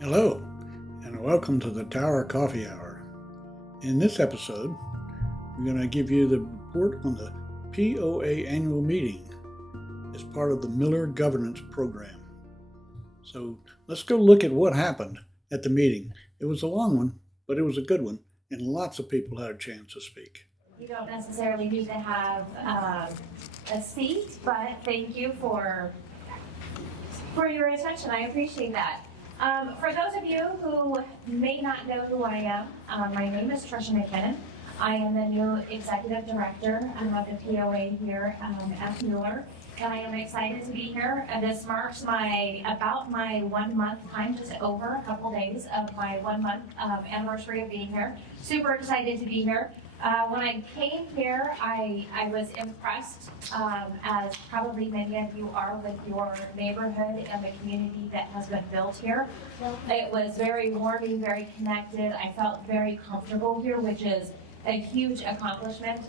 Hello, and welcome to the Tower Coffee Hour. In this episode, we're going to give you the report on the POA Annual Meeting as part of the Mueller Governance Program. So let's go look at what happened at the meeting. It was a long one, but it was a good one, and lots of people had a chance to speak. You don't necessarily need to have a seat, but thank you for your attention. I appreciate that. For those of you who may not know who I am, my name is Tricia McKinnon. I am the new Executive Director of the POA here at Mueller, and I am excited to be here. This marks about my 1 month time, just over a couple days of my 1 month anniversary of being here. Super excited to be here. When I came here, I was impressed, as probably many of you are, with your neighborhood and the community that has been built here. It was very warming, very connected. I felt very comfortable here, which is a huge accomplishment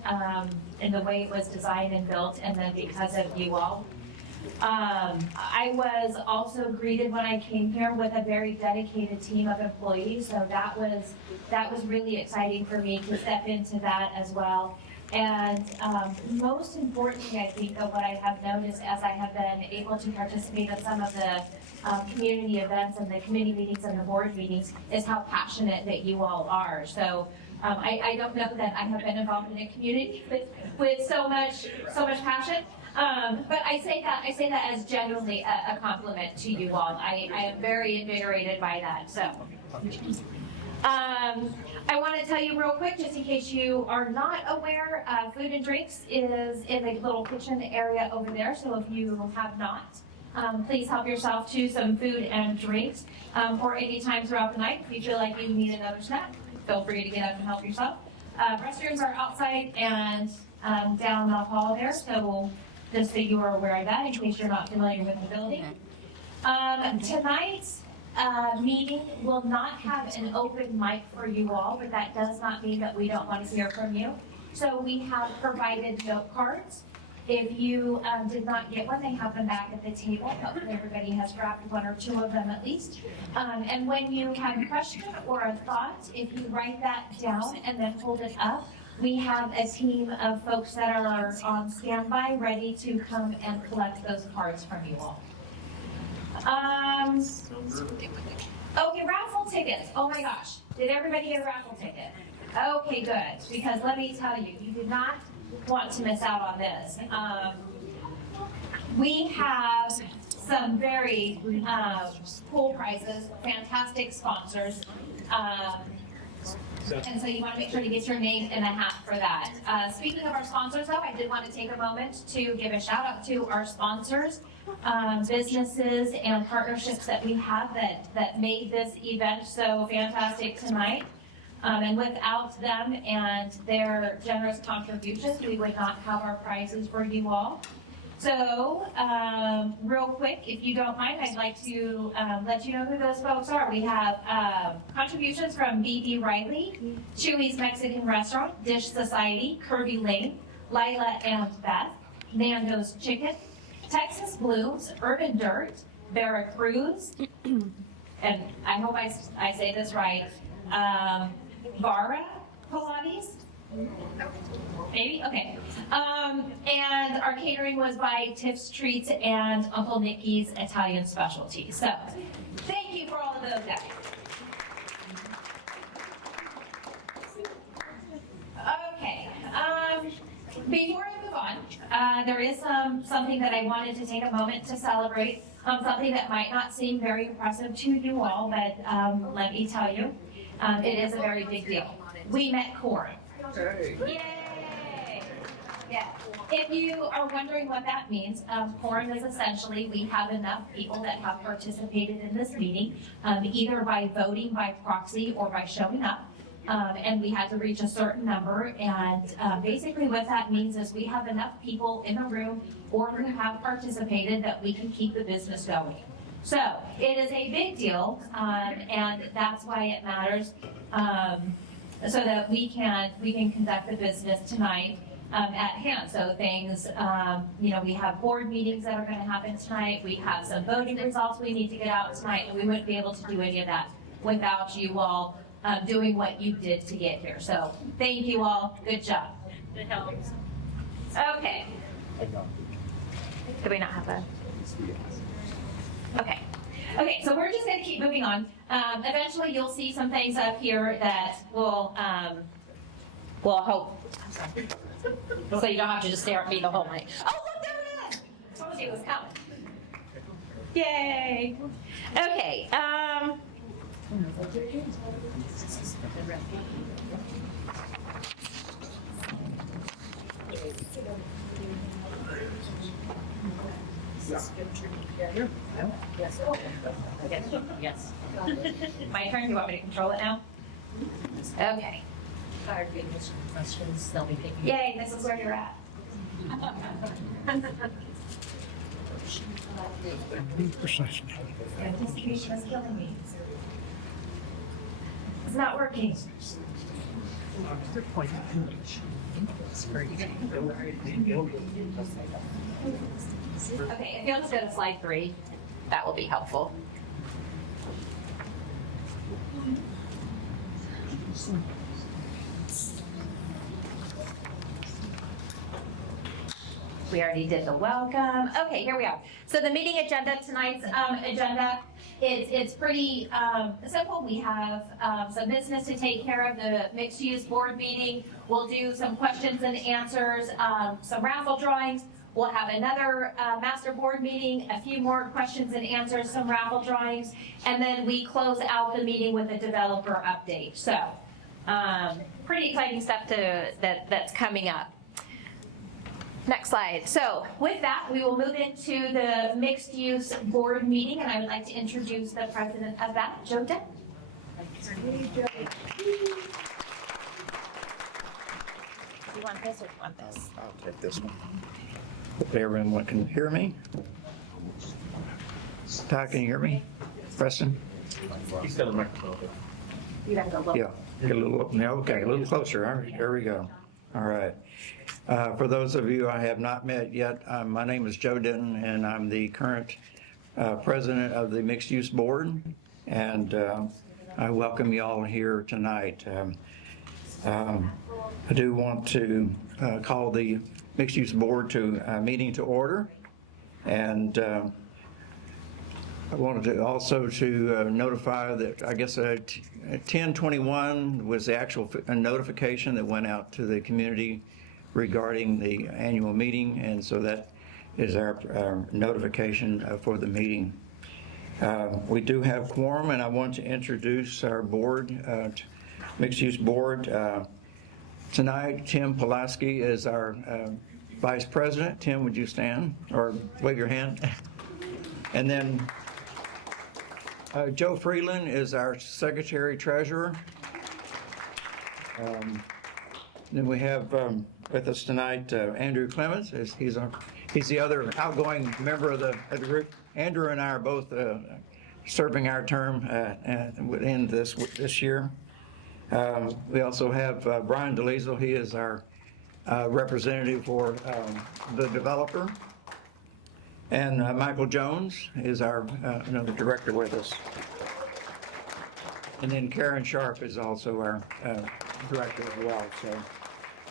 in the way it was designed and built, and then because of you all. I was also greeted when I came here with a very dedicated team of employees, so that was really exciting for me to step into that as well. And most importantly, I think that what I have noticed as I have been able to participate in some of the community events and the committee meetings and the board meetings is how passionate that you all are. So I don't know that I have been involved in a community with so much passion. But I say that as genuinely a compliment to you all. I am very invigorated by that. So, I want to tell you real quick, just in case you are not aware, food and drinks is in the little kitchen area over there. So if you have not, please help yourself to some food and drinks, or any time throughout the night. If you feel like you need another snack, feel free to get up and help yourself. Restrooms are outside and down the hall there. So just so you are aware of that, in case you're not familiar with the building. Tonight's meeting will not have an open mic for you all, but that does not mean that we don't want to hear from you. So we have provided note cards. If you did not get one, they have them back at the table. Hopefully everybody has grabbed one or two of them at least. And when you have a question or a thought, if you write that down and then hold it up, we have a team of folks that are on standby, ready to come and collect those cards from you all. Okay, raffle tickets. Oh my gosh. Did everybody get a raffle ticket? Okay, good. Because let me tell you, you did not want to miss out on this. We have some very cool prizes, fantastic sponsors. And so you want to make sure to get your name in the hat for that. Speaking of our sponsors, though, I did want to take a moment to give a shout out to our sponsors, businesses and partnerships that we have that made this event so fantastic tonight. And without them and their generous contributions, we would not have our prizes for you all. So, real quick, if you don't mind, I'd like to let you know who those folks are. We have contributions from B.D. Riley, Chewy's Mexican Restaurant, Dish Society, Kirby Lane, Lila and Beth, Nando's Chicken, Texas Blooms, Urban Dirt, Vera Cruz, and I hope I say this right, Vara Pilates. Maybe? Okay. And our catering was by Tiff's Treats and Uncle Nicky's Italian Specialty. So, thank you for all of those guys. Okay. Before I move on, there is something that I wanted to take a moment to celebrate. Something that might not seem very impressive to you all, but let me tell you, it is a very big deal. We met Cohere. Yay! Yeah. If you are wondering what that means, Cohere is essentially we have enough people that have participated in this meeting, either by voting by proxy or by showing up. And we had to reach a certain number, and basically what that means is we have enough people in the room or who have participated that we can keep the business going. So it is a big deal, and that's why it matters. So that we can conduct the business tonight. at hand. So things, we have board meetings that are going to happen tonight. We have some voting results we need to get out tonight, and we wouldn't be able to do any of that without you all doing what you did to get here. So thank you all. Good job. It helps. Okay. Do we not have a? Okay. Okay, so we're just going to keep moving on. Eventually, you'll see some things up here that will hope. So you don't have to just stare at me the whole night. Oh, look, there it is! I told you it was coming. Yay! Okay. Yes. My turn. You want me to control it now? Okay. Questions, they'll be taking. Yay, this is where you're at. Precisely. Anticipation is killing me. It's not working. Okay, if you'll just go to slide 3, that will be helpful. We already did the welcome. Okay, here we are. So the meeting agenda, tonight's agenda, it's pretty simple. We have some business to take care of, the mixed-use board meeting. We'll do some questions and answers, some raffle drawings. We'll have another master board meeting, a few more questions and answers, some raffle drawings, and then we close out the meeting with a developer update. So pretty exciting stuff that's coming up. Next slide. So with that, we will move into the mixed use board meeting, and I would like to introduce the president of that, Joe Dent. Hey, Joe. Do you want this or do you want this? I'll take this one. Hope everyone can hear me. Ty, can you hear me? Preston? He's got a microphone. You gotta go look. Yeah, get a little, yeah, okay, a little closer. All right, there we go. All right. For those of you I have not met yet, my name is Joe Denton, and I'm the current president of the Mixed Use Board, and I welcome you all here tonight. I do want to call the Mixed Use Board to meeting to order, and I wanted to also to notify that I guess 10/21 was the actual notification that went out to the community regarding the annual meeting, and so that is our notification for the meeting. We do have quorum, and I want to introduce our board, Mixed Use Board. Tonight, Tim Pulaski is our Vice President. Tim, would you stand or wave your hand? And then Joe Freeland is our Secretary Treasurer. Then we have with us tonight Andrew Clements. He's the other outgoing member of the group. Andrew and I are both serving our term within this year. We also have Brian DeLiesel. He is our representative for the developer. And Michael Jones is our another director with us. And then Karen Sharp is also our director as well. So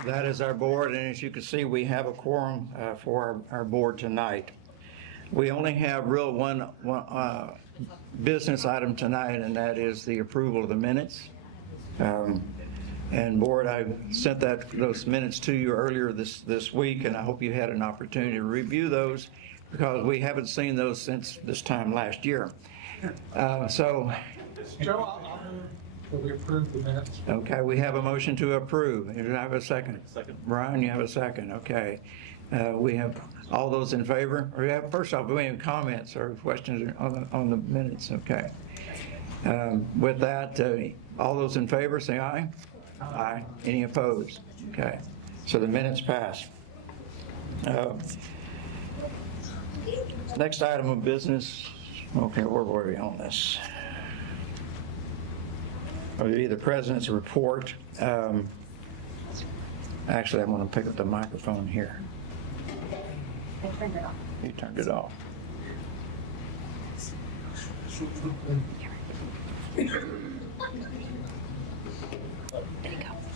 that is our board, and as you can see, we have a quorum for our board tonight. We only have one business item tonight, and that is the approval of the minutes. And board, I sent those minutes to you earlier this week, and I hope you had an opportunity to review those, because we haven't seen those since this time last year. So. Joe, I'll move that we approve the minutes. Okay, we have a motion to approve. Do I have a second? Second. Brian, you have a second, okay. We have all those in favor? Or first off, do we have comments or questions on the minutes? Okay. With that, all those in favor, say aye. Aye. Any opposed? Okay. So the minutes pass. Next item of business. Okay, where were we on this? Or the president's report. Actually, I'm going to pick up the microphone here. I turned it off. You turned it off.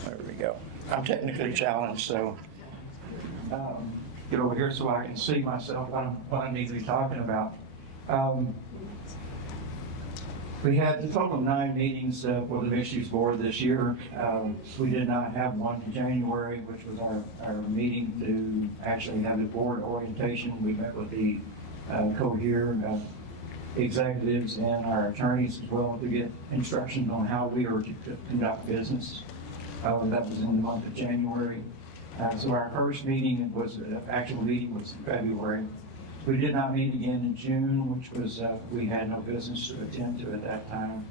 There we go. I'm technically challenged, so get over here so I can see myself what I need to be talking about. We had a total of 9 meetings for the Mixed Use Board this year. We did not have one in January, which was our meeting to actually have the board orientation. We met with the Cohere executives and our attorneys as well to get instructions on how we are to conduct business. That was in the month of January. So our first meeting was, actual meeting was in February. We did not meet again in June, which was, we had no business to attend to at that time,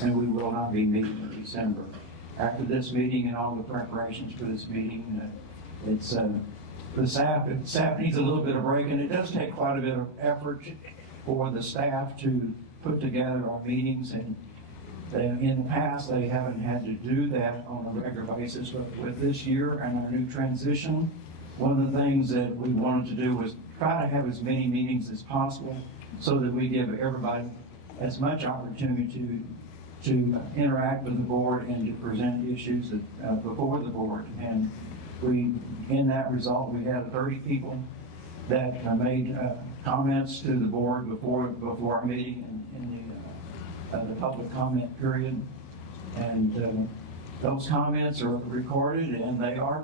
and we will not be meeting in December. After this meeting and all the preparations for this meeting, the staff needs a little bit of break, and it does take quite a bit of effort for the staff to put together our meetings, and in the past, they haven't had to do that on a regular basis, but with this year and our new transition, one of the things that we wanted to do was try to have as many meetings as possible so that we give everybody as much opportunity to interact with the board and to present issues before the board. And in that result, we had 30 people that made comments to the board before our meeting in the public comment period. And those comments are recorded, and they are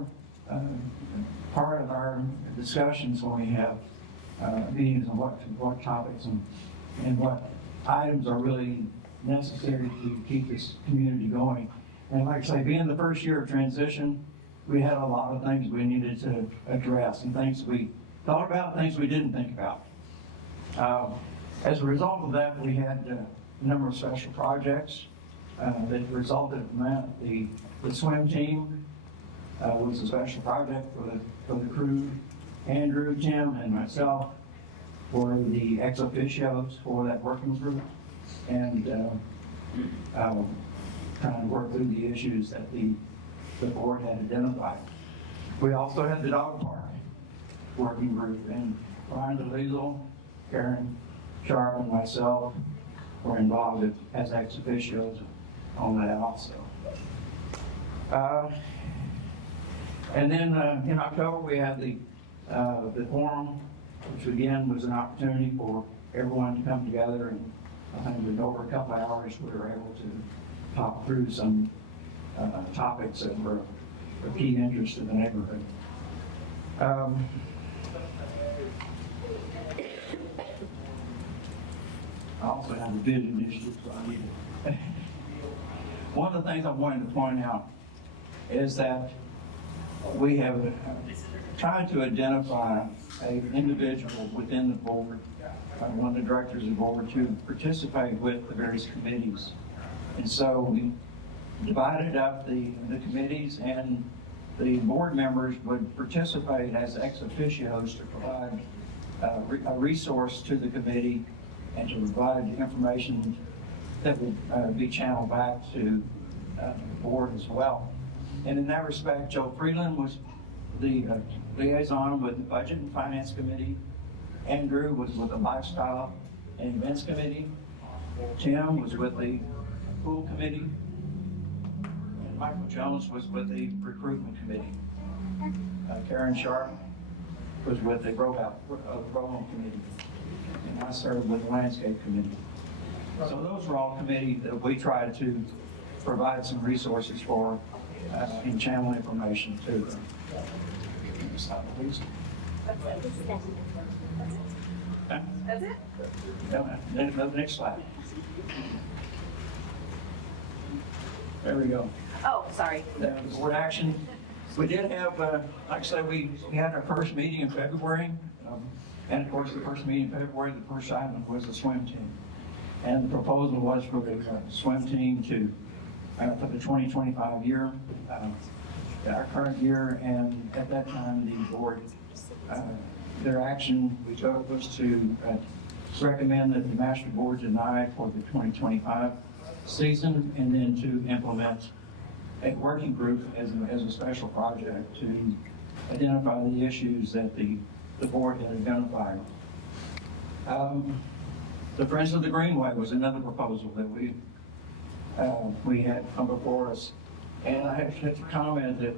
part of our discussions when we have meetings on what topics and what items are really necessary to keep this community going. And like I say, being the first year of transition, we had a lot of things we needed to address, and things we thought about, things we didn't think about. As a result of that, we had a number of special projects that resulted from that. The swim team was a special project for the crew. Andrew, Tim, and myself were the ex officios for that working group, and trying to work through the issues that the board had identified. We also had the dog park working group, and Brian DeLiesel, Karen Sharp, and myself were involved as ex officios on that also. And then in October, we had the forum, which again was an opportunity for everyone to come together, and I think with over a couple of hours, we were able to talk through some topics that were of key interest to the neighborhood. I also have a vision issue, so I need to. One of the things I wanted to point out is that we have tried to identify an individual within the board, one of the directors of the board, to participate with the various committees. And so we divided up the committees, and the board members would participate as ex officios to provide a resource to the committee and to provide information that would be channeled back to the board as well. And in that respect, Joe Freeland was the liaison with the Budget and Finance Committee. Andrew was with the Lifestyle and Events Committee. Tim was with the Pool Committee. And Michael Jones was with the Recruitment Committee. Karen Sharp was with the Grow Committee. And I served with the Landscape Committee. So those were all committees that we tried to provide some resources for and channel information to them. That's it? The next slide. There we go. Oh, sorry. The board action. We did have, like I said, we had our first meeting in February. And of course, the first meeting in February, the first item was the swim team. And the proposal was for the swim team to, for the 2025 year, our current year, and at that time, the board, their action we took was to recommend that the master board deny for the 2025 season, and then to implement a working group as a special project to identify the issues that the board had identified. The Friends of the Greenway was another proposal that we had come before us. And I had to comment that,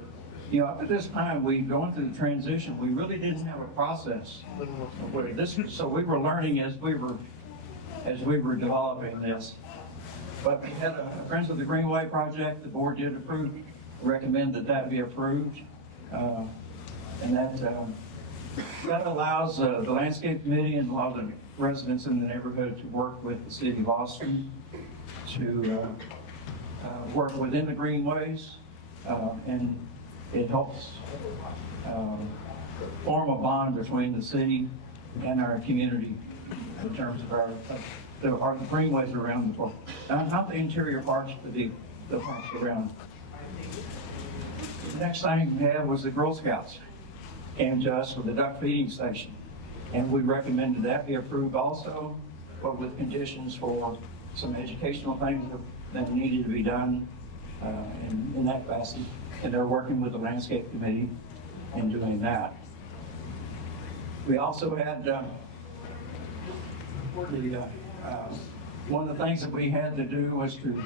at this time, we going through the transition, we really didn't have a process. So we were learning as we were developing this. But we had a Friends of the Greenway project, the board did approve, recommend that be approved. And that allows the landscape committee and a lot of the residents in the neighborhood to work with the city of Austin to work within the greenways, and it helps form a bond between the city and our community in terms of our greenways around the park. Not the interior parks, but the parks around. The next thing we had was the Girl Scouts came to us with the duck feeding station, and we recommended that be approved also, but with conditions for some educational things that needed to be done in that facet. And they're working with the landscape committee in doing that. We also had one of the things that we had to do was to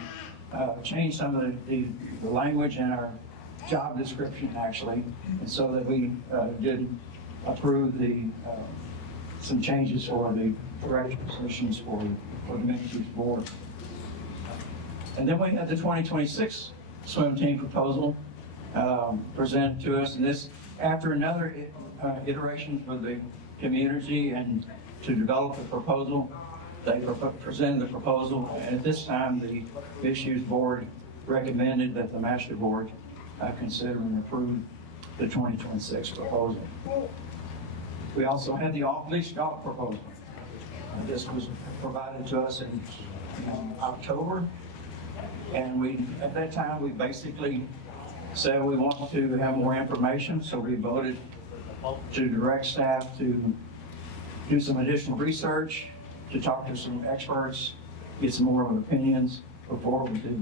change some of the language in our job description, actually, and so that we did approve some changes for the director positions for the mixed-use board. And then we had the 2026 swim team proposal presented to us, and this, after another iteration for the community and to develop the proposal, they presented the proposal, and at this time the mixed-use board recommended that the master board consider and approve the 2026 proposal. We also had the off-leash dog proposal. This was provided to us in October, and at that time we basically said we want to have more information, so we voted to direct staff to do some additional research, to talk to some experts, get some more opinions before the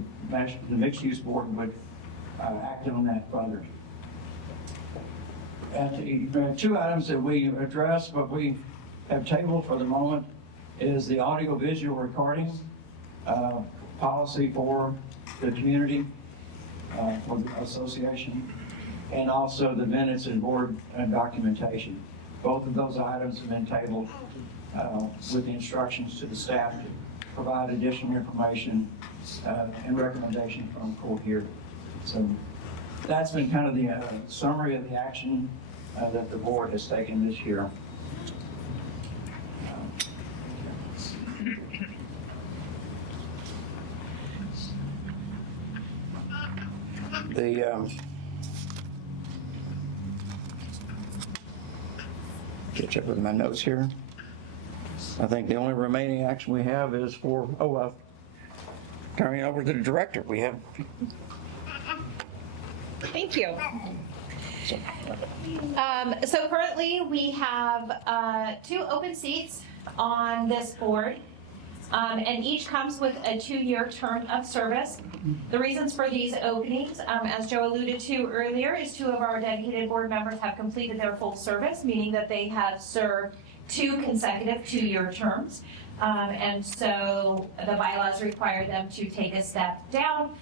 mixed-use board would act on that further. And the two items that we addressed, but we have tabled for the moment, is the audio-visual recording policy for the community, for the association, and also the minutes and board documentation. Both of those items have been tabled with the instructions to the staff to provide additional information and recommendation from Cohere. So that's been kind of the summary of the action that the board has taken this year. Catch up with my notes here. I think the only remaining action we have is for, turning it over to the director. We have. Thank you. So currently we have 2 open seats on this board, and each comes with a 2-year term of service. The reasons for these openings, as Joe alluded to earlier, is 2 of our dedicated board members have completed their full service, meaning that they have served 2 consecutive 2-year terms. And so the bylaws require them to take a step down,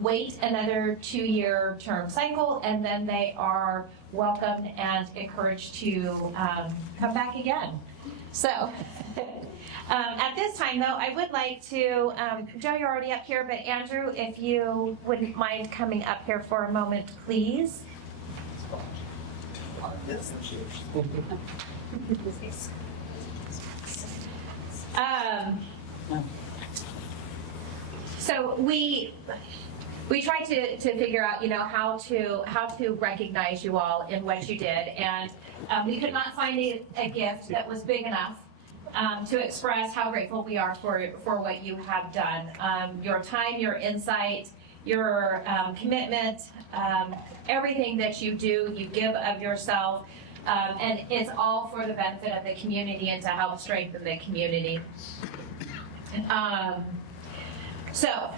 wait another 2-year term cycle, and then they are welcomed and encouraged to come back again. So at this time, though, I would like to, Joe, you're already up here, but Andrew, if you wouldn't mind coming up here for a moment, please. So we tried to figure out, how to recognize you all in what you did, and we could not find a gift that was big enough to express how grateful we are for what you have done. Your time, your insight, your commitment, everything that you do, you give of yourself, and it's all for the benefit of the community and to help strengthen the community. So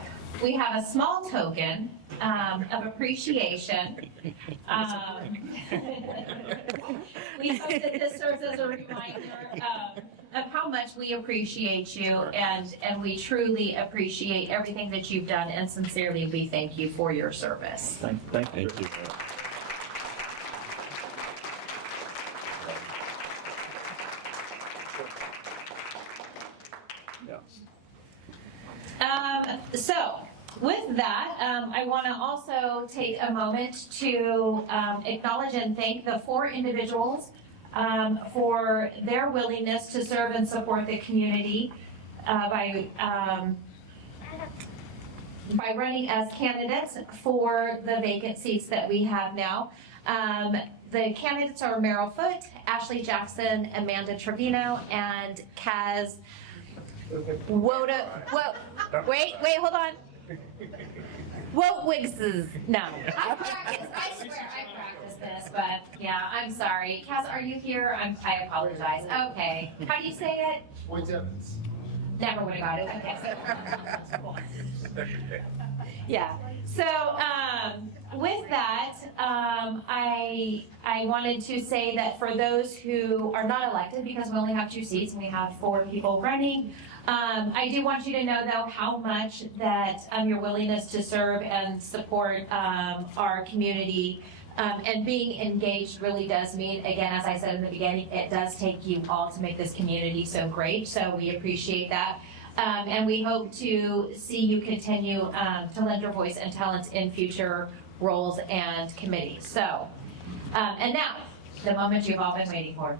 we have a small token of appreciation. We hope that this serves as a reminder of how much we appreciate you, and we truly appreciate everything that you've done, and sincerely we thank you for your service. Thank you. So with that, I want to also take a moment to acknowledge and thank the 4 individuals for their willingness to serve and support the community by running as candidates for the vacant seats that we have now. The candidates are Meryl Foote, Ashley Jackson, Amanda Trevino, and Kaz Woda. Wait, hold on. Wigses. No. I swear I practiced this, but yeah, I'm sorry. Kaz, are you here? I apologize. Okay. How do you say it? Wait, Evans. Never would have got it. Okay. Yeah. So with that, I wanted to say that for those who are not elected, because we only have 2 seats and we have 4 people running, I do want you to know, though, how much that your willingness to serve and support our community and being engaged really does mean, again, as I said in the beginning, it does take you all to make this community so great. So we appreciate that. And we hope to see you continue to lend your voice and talents in future roles and committees. So, and now, the moment you've all been waiting for.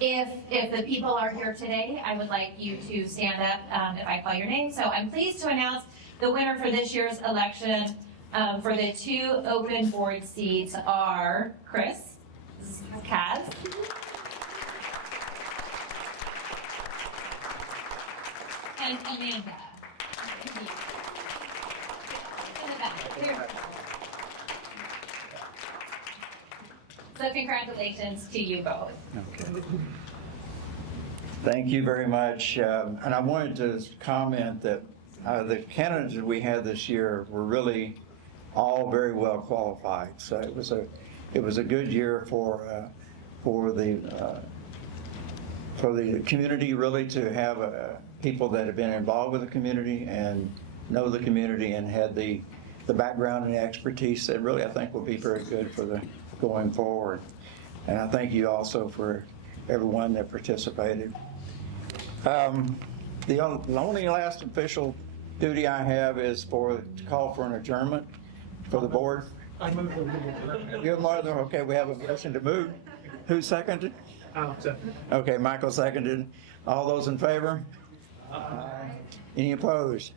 If the people are here today, I would like you to stand up if I call your name. So I'm pleased to announce the winner for this year's election for the 2 open board seats are Chris, Kaz, and Amanda. In the back. Here. So congratulations to you both. Okay. Thank you very much. And I wanted to comment that the candidates that we had this year were really all very well qualified. So it was a good year for the community, really, to have people that have been involved with the community and know the community and had the background and expertise that really I think will be very good for the going forward. And I thank you also for everyone that participated. The only last official duty I have is to call for an adjournment for the board. I move the rule. You're more than, okay, we have a motion to move. Who seconded? Okay, Michael seconded. All those in favor? Any opposed?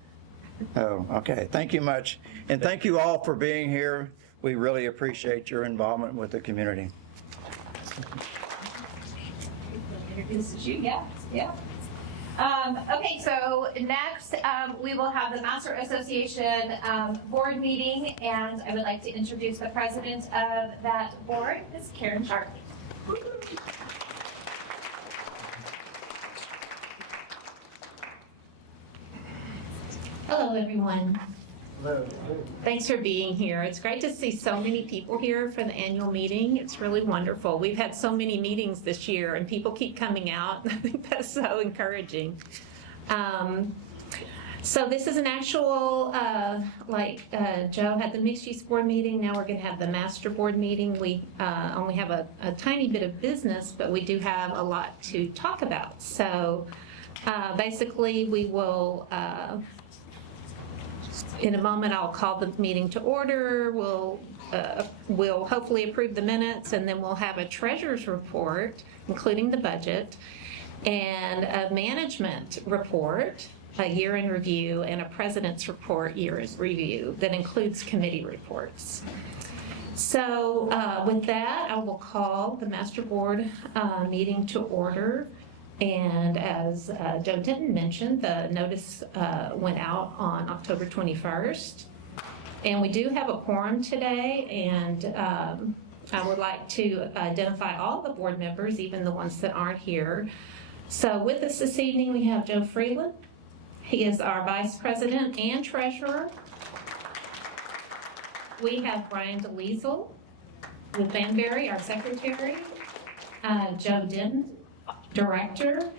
Oh, okay. Thank you much. And thank you all for being here. We really appreciate your involvement with the community. This is you, yeah. Okay, so next we will have the Master Association board meeting, and I would like to introduce the president of that board, Ms. Karen Sharkey. Hello, everyone. Thanks for being here. It's great to see so many people here for the annual meeting. It's really wonderful. We've had so many meetings this year and people keep coming out. I think that's so encouraging. So this is an actual, Joe had the mixed use board meeting. Now we're going to have the master board meeting. We only have a tiny bit of business, but we do have a lot to talk about. So basically we will, in a moment, I'll call the meeting to order. We'll hopefully approve the minutes, and then we'll have a treasurer's report, including the budget, and a management report, a year in review, and a president's report, year in review, that includes committee reports. So with that, I will call the master board meeting to order. And as Joe didn't mention, the notice went out on October 21st. And we do have a quorum today, and I would like to identify all the board members, even the ones that aren't here. So with us this evening, we have Joe Freeland. He is our vice president and treasurer. We have Brian DeLiesel with Banbury, our secretary, Joe Denton, director.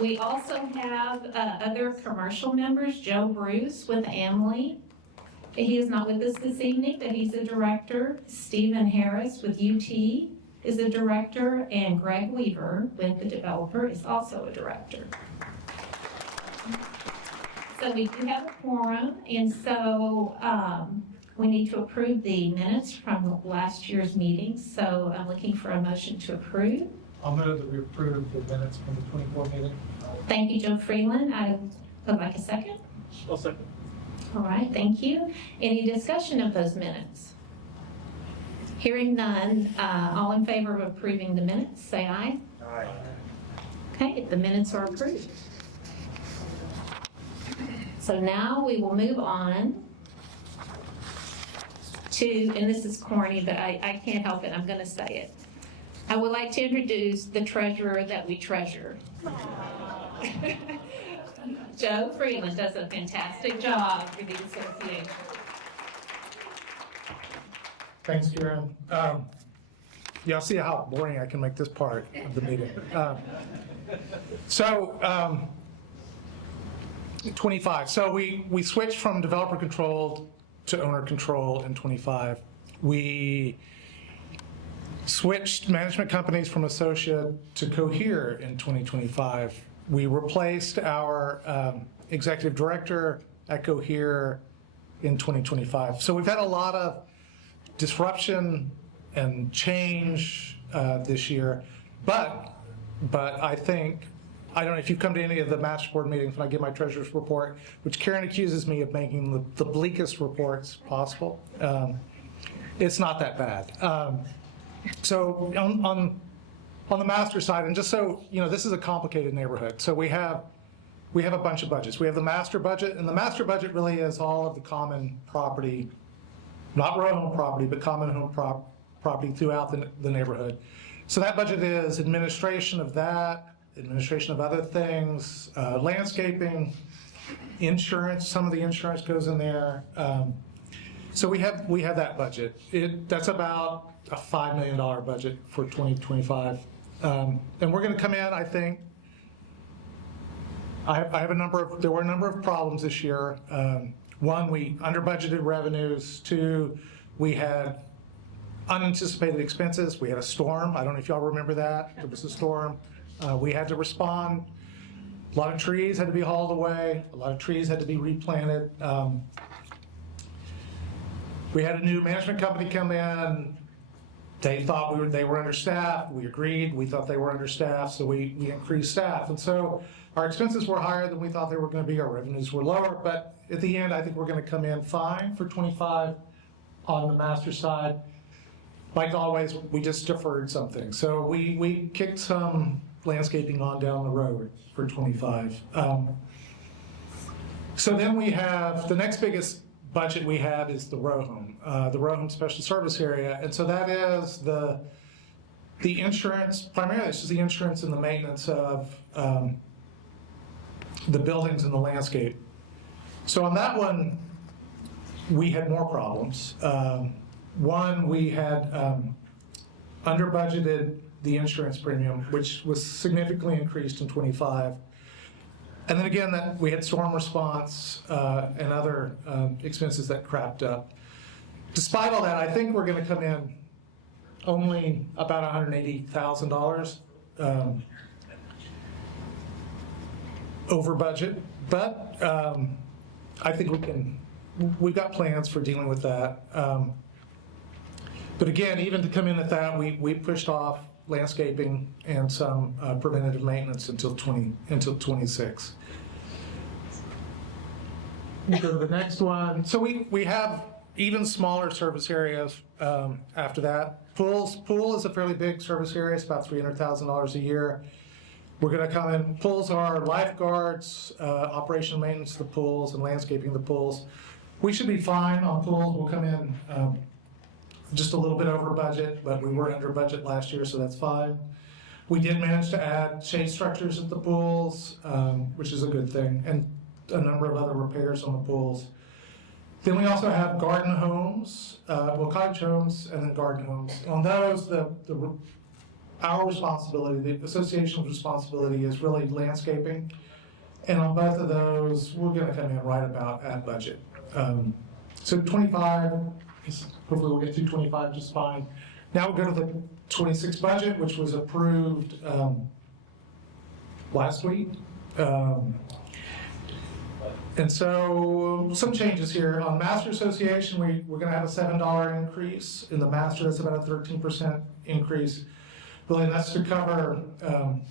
We also have other commercial members, Joe Bruce with Amley. He is not with us this evening, but he's a director. Stephen Harris with UT is a director, and Greg Weaver with the developer is also a director. So we do have a quorum, and so we need to approve the minutes from last year's meeting. So I'm looking for a motion to approve. I'll move that we approve the minutes from the 24 meeting. Thank you, Joe Freeland. I would like a second. I'll second. All right, thank you. Any discussion of those minutes? Hearing none, all in favor of approving the minutes, say aye. Aye. Okay, the minutes are approved. So now we will move on to, and this is corny, but I can't help it, I'm gonna say it. I would like to introduce the treasurer that we treasure. Joe Freeland does a fantastic job for the association. Thanks, Karen. Yeah, I'll see how boring I can make this part of the meeting. 25. So we switched from developer controlled to owner control in 25. We switched management companies from associate to Cohere in 2025. We replaced our executive director at Cohere in 2025. So we've had a lot of disruption and change this year, but I think, I don't know if you've come to any of the master board meetings when I give my treasurer's report, which Karen accuses me of making the bleakest reports possible. It's not that bad. So on the master side, and just so you know, this is a complicated neighborhood. So we have a bunch of budgets. We have the master budget, and the master budget really is all of the common property, not row home property, but common home property throughout the neighborhood. So that budget is administration of that, administration of other things, landscaping, insurance. Some of the insurance goes in there. So we have that budget. That's about a $5 million budget for 2025. And we're going to come in, I think, there were a number of problems this year. One, we under budgeted revenues. Two, we had unanticipated expenses. We had a storm. I don't know if y'all remember that. There was a storm. We had to respond. A lot of trees had to be hauled away. A lot of trees had to be replanted. We had a new management company come in. They thought they were understaffed. We agreed. We thought they were understaffed, so we increased staff. And so our expenses were higher than we thought they were going to be. Our revenues were lower, but at the end, I think we're going to come in fine for 25 on the master side. Like always, we just deferred something. So we kicked some landscaping on down the road for 25. So then we have, the next biggest budget we have is the row home special service area. And so that is the insurance, primarily it's just the insurance and the maintenance of the buildings and the landscape. So on that one, we had more problems. One, we had under budgeted the insurance premium, which was significantly increased in 25. And then again, that we had storm response and other expenses that crept up. Despite all that, I think we're going to come in only about $180,000 over budget, but I think we've got plans for dealing with that. But again, even to come in at that, we pushed off landscaping and some preventative maintenance until 26. We go to the next one. So we have even smaller service areas after that. Pool is a fairly big service area. It's about $300,000 a year. We're going to come in. Pools are lifeguards, operation and maintenance of the pools, and landscaping of the pools. We should be fine on pools. We'll come in just a little bit over budget, but we were under budget last year, so that's fine. We did manage to add shade structures at the pools, which is a good thing, and a number of other repairs on the pools. Then we also have garden homes, cottage homes, and then garden homes. On those, our responsibility, the association's responsibility is really landscaping. And on both of those, we're gonna come in right about at budget. So 25, hopefully we'll get to 25 just fine. Now we'll go to the 26 budget, which was approved last week. And so some changes here. On Master Association, we're gonna have a $7 increase. In the Master, that's about a 13% increase. Really, that's to cover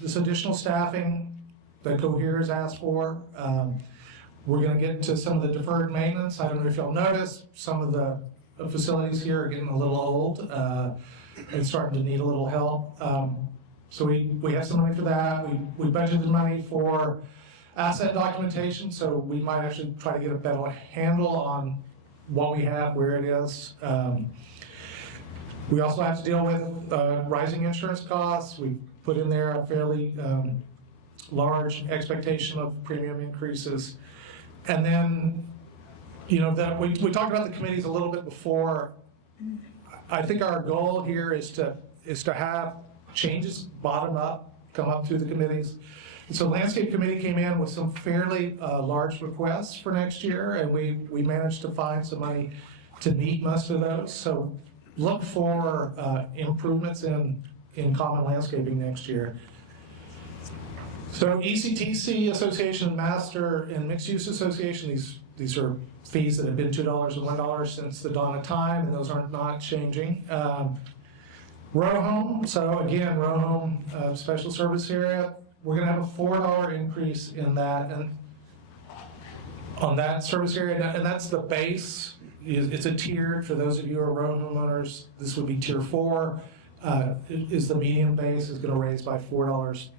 this additional staffing that Cohere has asked for. We're gonna get into some of the deferred maintenance. I don't know if y'all noticed, some of the facilities here are getting a little old and starting to need a little help. So we have some money for that. We budgeted money for asset documentation, so we might actually try to get a better handle on what we have, where it is. We also have to deal with rising insurance costs. We put in there a fairly large expectation of premium increases. And then, you know, that we talked about the committees a little bit before. I think our goal here is to have changes bottom up, come up through the committees. And so Landscape Committee came in with some fairly large requests for next year, and we managed to find some money to meet most of those. So look for improvements in common landscaping next year. So ECTC Association, Master, and Mixed Use Association, these are fees that have been $2 and $1 since the dawn of time, and those are not changing. Row home, so again, row home special service area, we're gonna have a $4 increase in that, and on that service area, and that's the base. It's a tier. For those of you who are row homeowners, this would be tier 4. Is the median base is gonna raise by $4.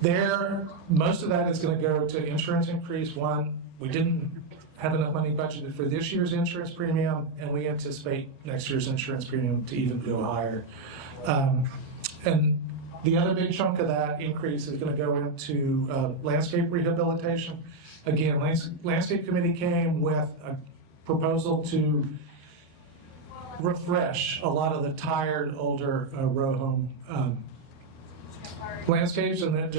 There, most of that is gonna go to insurance increase. One, we didn't have enough money budgeted for this year's insurance premium, and we anticipate next year's insurance premium to even go higher. And the other big chunk of that increase is gonna go into landscape rehabilitation. Again, Landscape Committee came with a proposal to refresh a lot of the tired, older row home landscapes, and then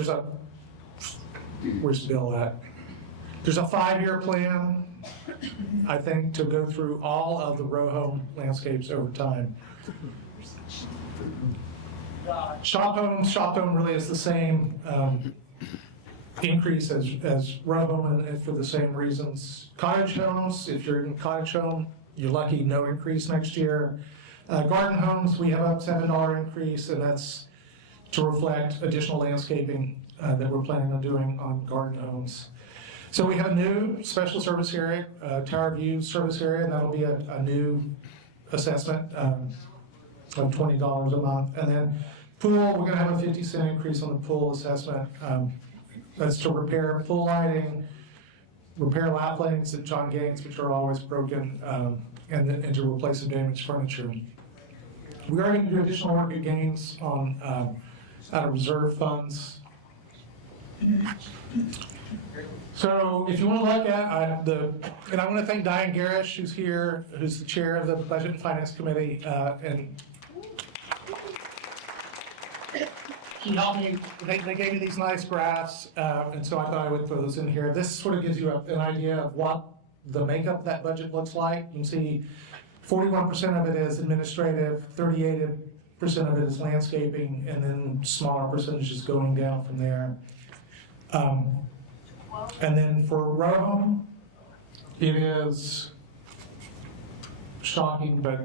where's Bill at? There's a 5-year plan, I think, to go through all of the row home landscapes over time. Shop home really is the same increase as row home, and for the same reasons. Cottage homes, if you're in cottage home, you're lucky, no increase next year. Garden homes, we have a $7 increase, and that's to reflect additional landscaping that we're planning on doing on garden homes. So we have a new special service area, Tower View service area, and that'll be a new assessment of $20 a month. And then pool, we're gonna have a 50-cent increase on the pool assessment. That's to repair pool lighting, repair lap lanes at John Gaines, which are always broken, and to replace some damaged furniture. We are going to do additional work at Gaines on out of reserve funds. So if you want to look at and I want to thank Diane Garish, who's here, who's the chair of the Budget and Finance Committee, and she helped me. They gave me these nice graphs, and so I thought I would throw those in here. This sort of gives you an idea of what the makeup of that budget looks like. You can see 41% of it is administrative, 38% of it is landscaping, and then smaller percentages going down from there. And then for row home, it is shocking, but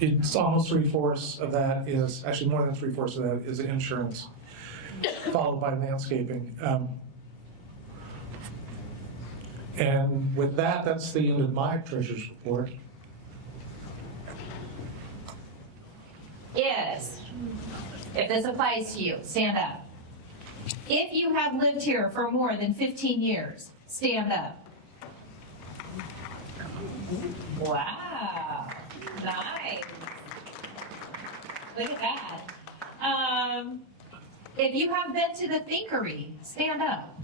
it's almost 3/4 of that is, actually more than 3/4 of that is insurance, followed by landscaping. And with that, that's the end of my treasurer's report. Yes. If this applies to you, stand up. If you have lived here for more than 15 years, stand up. Wow. Nice. Look at that. If you have been to the Thinkery, stand up.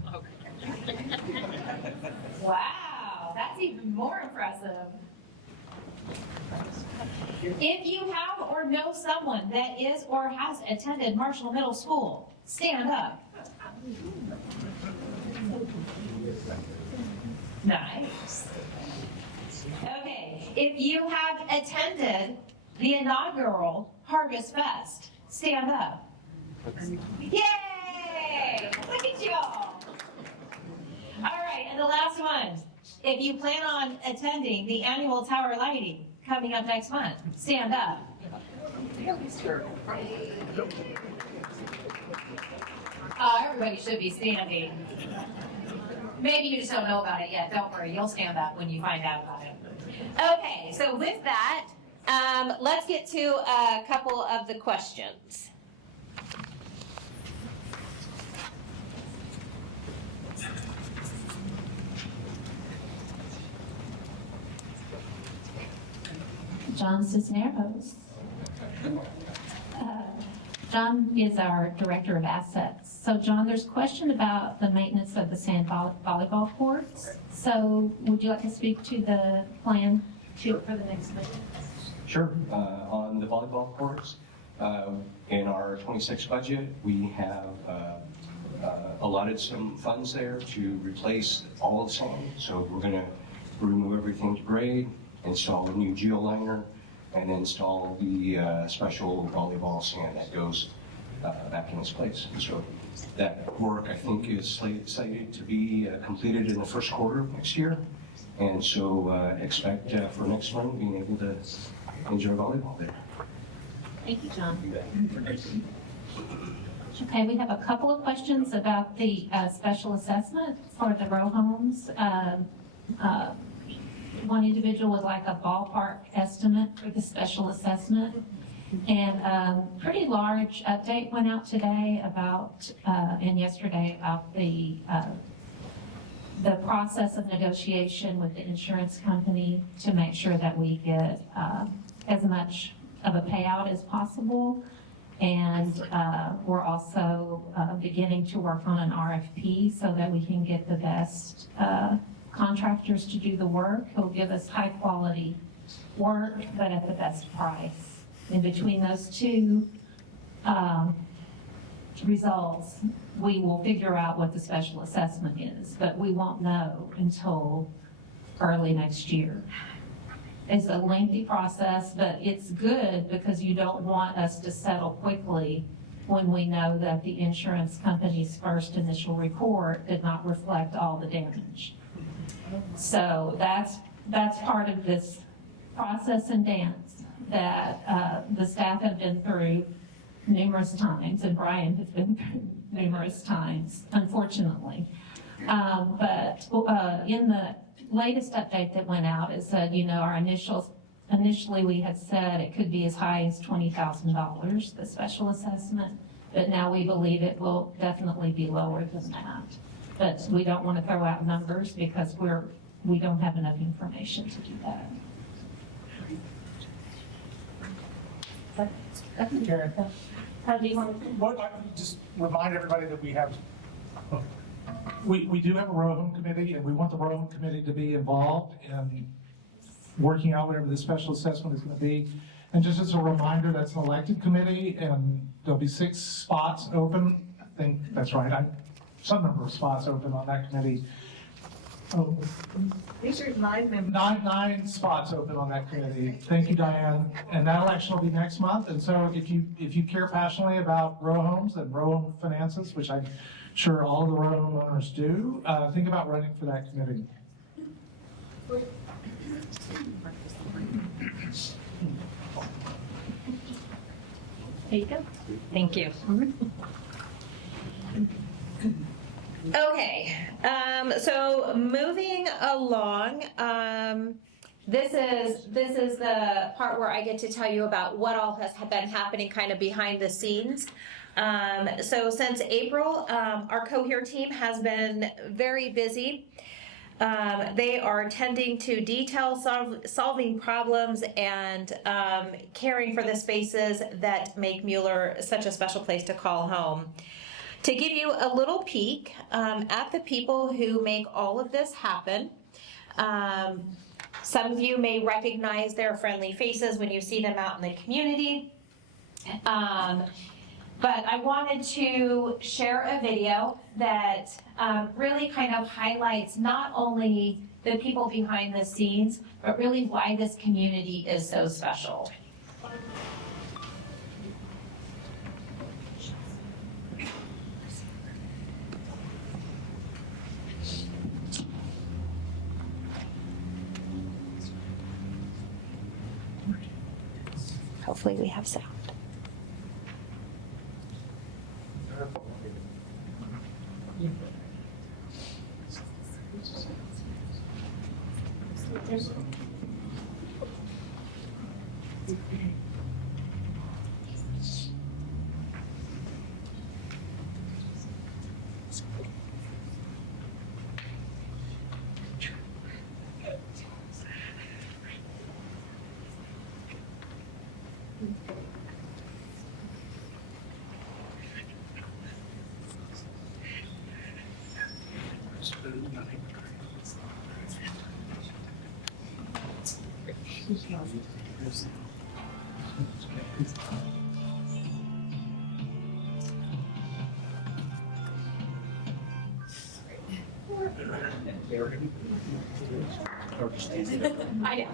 Wow. that's even more impressive. If you have or know someone that is or has attended Marshall Middle School, stand up. Nice. Okay, if you have attended the inaugural Harvest Fest, stand up. Yay! Look at you all. All right, and the last one. If you plan on attending the annual tower lighting coming up next month, stand up. Everybody should be standing. Maybe you just don't know about it yet. Don't worry, you'll stand up when you find out about it. Okay, so with that, let's get to a couple of the questions. John Cisneros. John is our Director of Assets. So John, there's a question about the maintenance of the sand volleyball courts. So would you like to speak to the plan for the next meeting? Sure. On the volleyball courts, in our 26 budget, we have allotted some funds there to replace all of the sand. So we're going to remove everything to grade, install a new geoliner, and install the special volleyball sand that goes back in its place. So that work, I think, is slated to be completed in the first quarter of next year. And so expect for next spring being able to enjoy volleyball there. Thank you, John. Okay, we have a couple of questions about the special assessment for the row homes. One individual would like a ballpark estimate for the special assessment. And a pretty large update went out today about, and yesterday about the process of negotiation with the insurance company to make sure that we get as much of a payout as possible. And we're also beginning to work on an RFP so that we can get the best contractors to do the work who'll give us high quality work, but at the best price. In between those two results, we will figure out what the special assessment is, but we won't know until early next year. It's a lengthy process, but it's good because you don't want us to settle quickly when we know that the insurance company's first initial report did not reflect all the damage. So that's part of this process and dance that the staff have been through numerous times, and Brian has been through numerous times, unfortunately. But in the latest update that went out, it said, initially we had said it could be as high as $20,000, the special assessment, but now we believe it will definitely be lower than that. But we don't want to throw out numbers because we don't have enough information to do that. Karen, How do you want to? just remind everybody that we do have a row home committee, and we want the row home committee to be involved in working out whatever the special assessment is going to be. And just as a reminder, that's an elected committee, and there'll be 6 spots open. I think that's right. Some number of spots open on that committee. Oh, These are 9 members. nine spots open on that committee. Thank you, Diane. And that election will be next month. And so if you care passionately about row homes and row home finances, which I'm sure all of the row home owners do, think about running for that committee. There you go. Thank you. Okay, so moving along, this is the part where I get to tell you about what all has been happening kind of behind the scenes. So since April, our Cohere team has been very busy. They are tending to detail solving problems and caring for the spaces that make Mueller such a special place to call home. To give you a little peek at the people who make all of this happen, Some of you may recognize their friendly faces when you see them out in the community. But I wanted to share a video that really kind of highlights not only the people behind the scenes, but really why this community is so special. Hopefully we have sound. I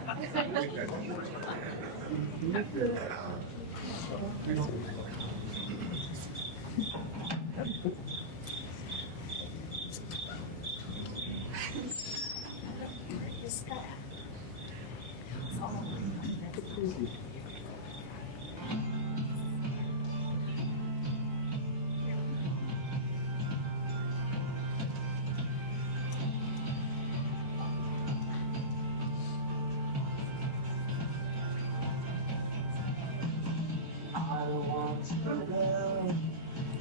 I want to live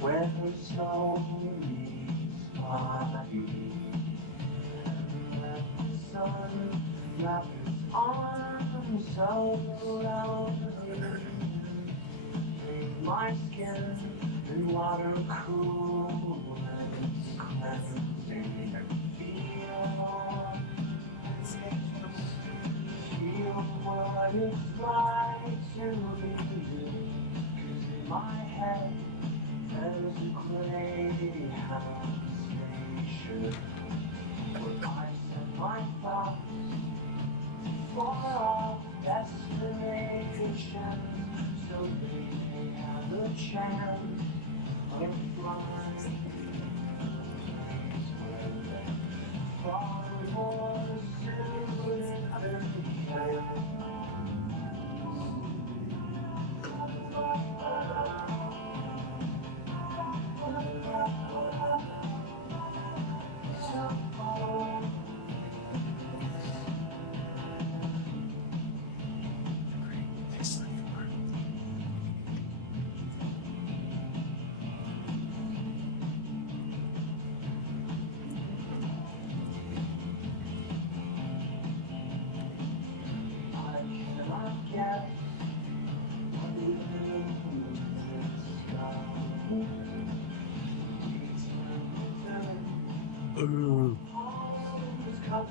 where the snow meets body, and let the sun wrap its arms around me. Make my skin and water cool and cleansing. Feel what it's like to be you. My head as a greyhound station, where I set my thoughts far off destination, so they may have a chance of flying where they're far more suited than me.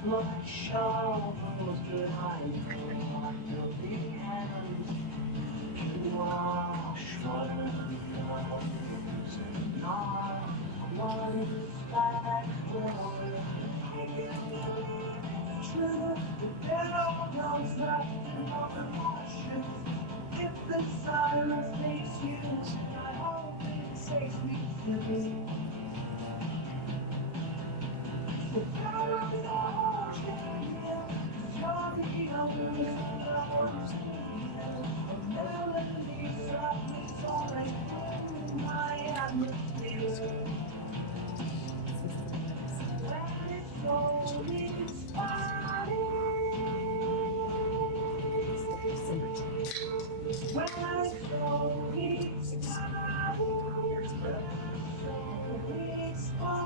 My shovels behind my filthy hands can wash my nose, and not one speck will remain. True, the devil knows nothing of emotions. If the silence makes you, I hope it takes me to be. The power of the ocean, you're the others and ours. A melody softly soaring in my atmosphere. When it slowly inspires, when it slowly inspires, slowly inspires.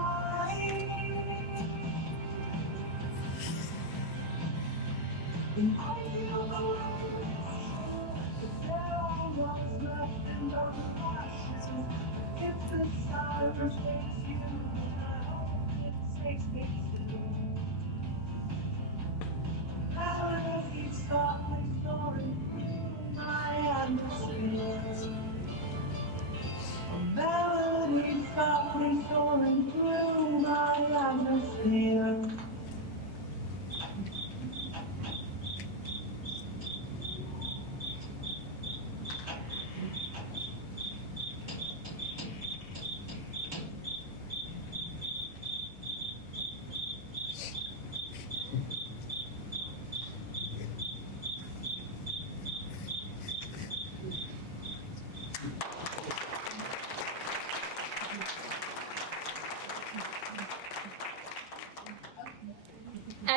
And I feel the light, the devil was nothing but ashes. If the silence makes you, I hope it takes me to.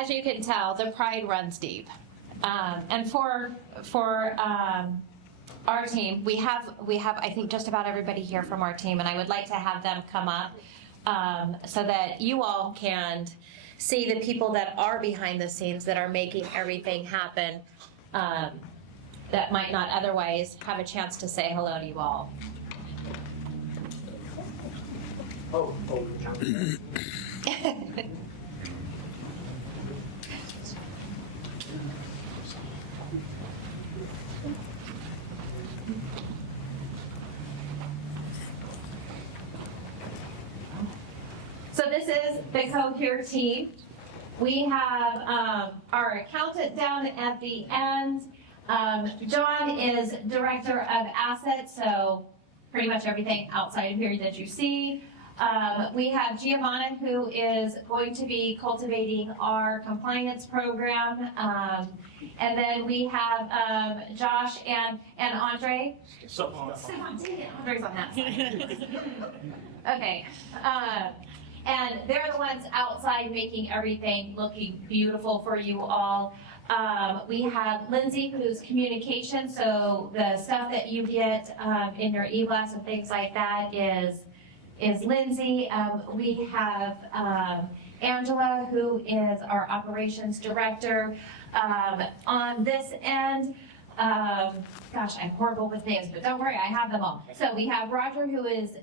as you can tell, the pride runs deep. And for our team, we have, I think, just about everybody here from our team, and I would like to have them come up so that you all can see the people that are behind the scenes that are making everything happen that might not otherwise have a chance to say hello to you all. So this is the Cohere team. We have our accountant down at the end. John is director of assets, so pretty much everything outside of here that you see. We have Giovanna, who is going to be cultivating our compliance program. And then we have Josh and Andre. Andre's on that side. Okay. And they're the ones outside making everything looking beautiful for you all. We have Lindsay, who's communication, so the stuff that you get in your e-blast and things like that is Lindsay. We have Angela, who is our operations director. On this end, gosh, I'm horrible with names, but don't worry, I have them all. So we have Roger, who is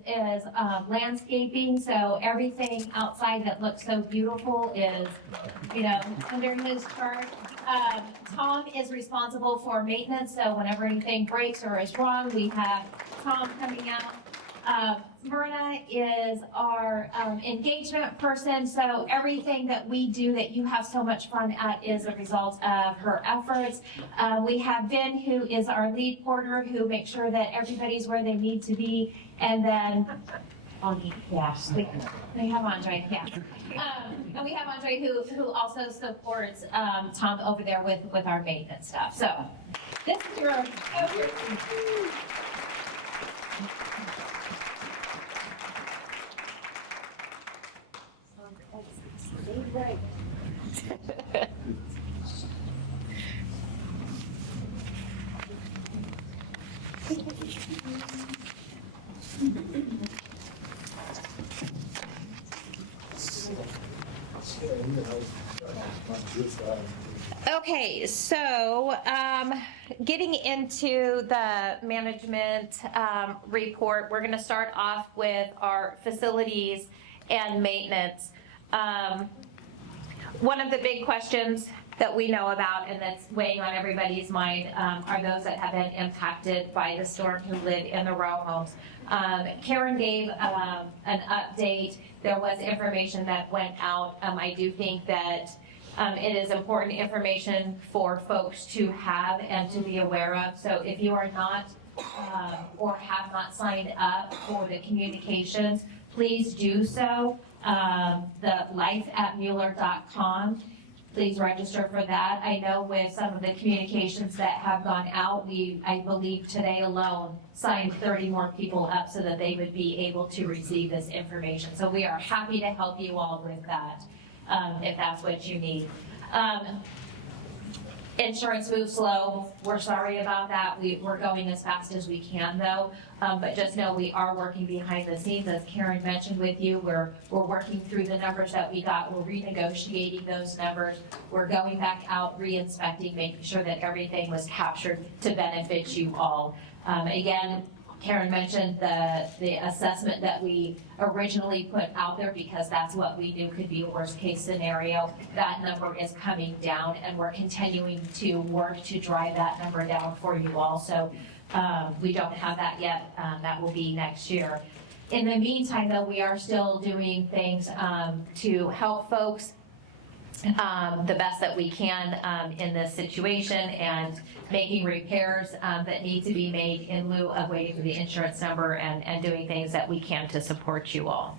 landscaping, so everything outside that looks so beautiful is, under his charge. Tom is responsible for maintenance, so whenever anything breaks or is wrong, we have Tom coming out. Myrna is our engagement person, so everything that we do that you have so much fun at is a result of her efforts. We have Ben, who is our lead porter, who makes sure that everybody's where they need to be, and then we have Andre, and we have Andre who also supports Tom over there with our maintenance stuff. So this is your right. Okay, so getting into the management report, we're going to start off with our facilities and maintenance. One of the big questions that we know about and that's weighing on everybody's mind are those that have been impacted by the storm who live in the row homes. Karen gave an update. There was information that went out. I do think that it is important information for folks to have and to be aware of. So if you are not or have not signed up for the communications, please do so. The life@mueller.com. Please register for that. I know with some of the communications that have gone out, I believe today alone, signed 30 more people up so that they would be able to receive this information. So we are happy to help you all with that, if that's what you need. Insurance moves slow. We're sorry about that. We're going as fast as we can, though. But just know we are working behind the scenes, as Karen mentioned with you. We're working through the numbers that we got. We're renegotiating those numbers. We're going back out, re-inspecting, making sure that everything was captured to benefit you all. Again, Karen mentioned the assessment that we originally put out there because that's what we knew could be a worst case scenario. That number is coming down and we're continuing to work to drive that number down for you all. So we don't have that yet. That will be next year. In the meantime, though, we are still doing things to help folks the best that we can in this situation and making repairs that need to be made in lieu of waiting for the insurance number and doing things that we can to support you all.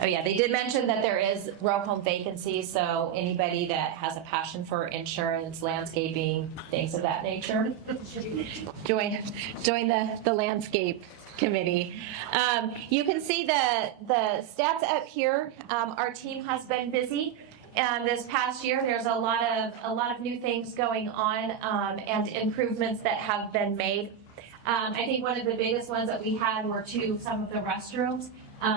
Oh yeah, they did mention that there is row home vacancies, so anybody that has a passion for insurance, landscaping, things of that nature, join the landscape committee. You can see the stats up here. Our team has been busy. And this past year, there's a lot of new things going on and improvements that have been made. I think one of the biggest ones that we had were some of the restrooms.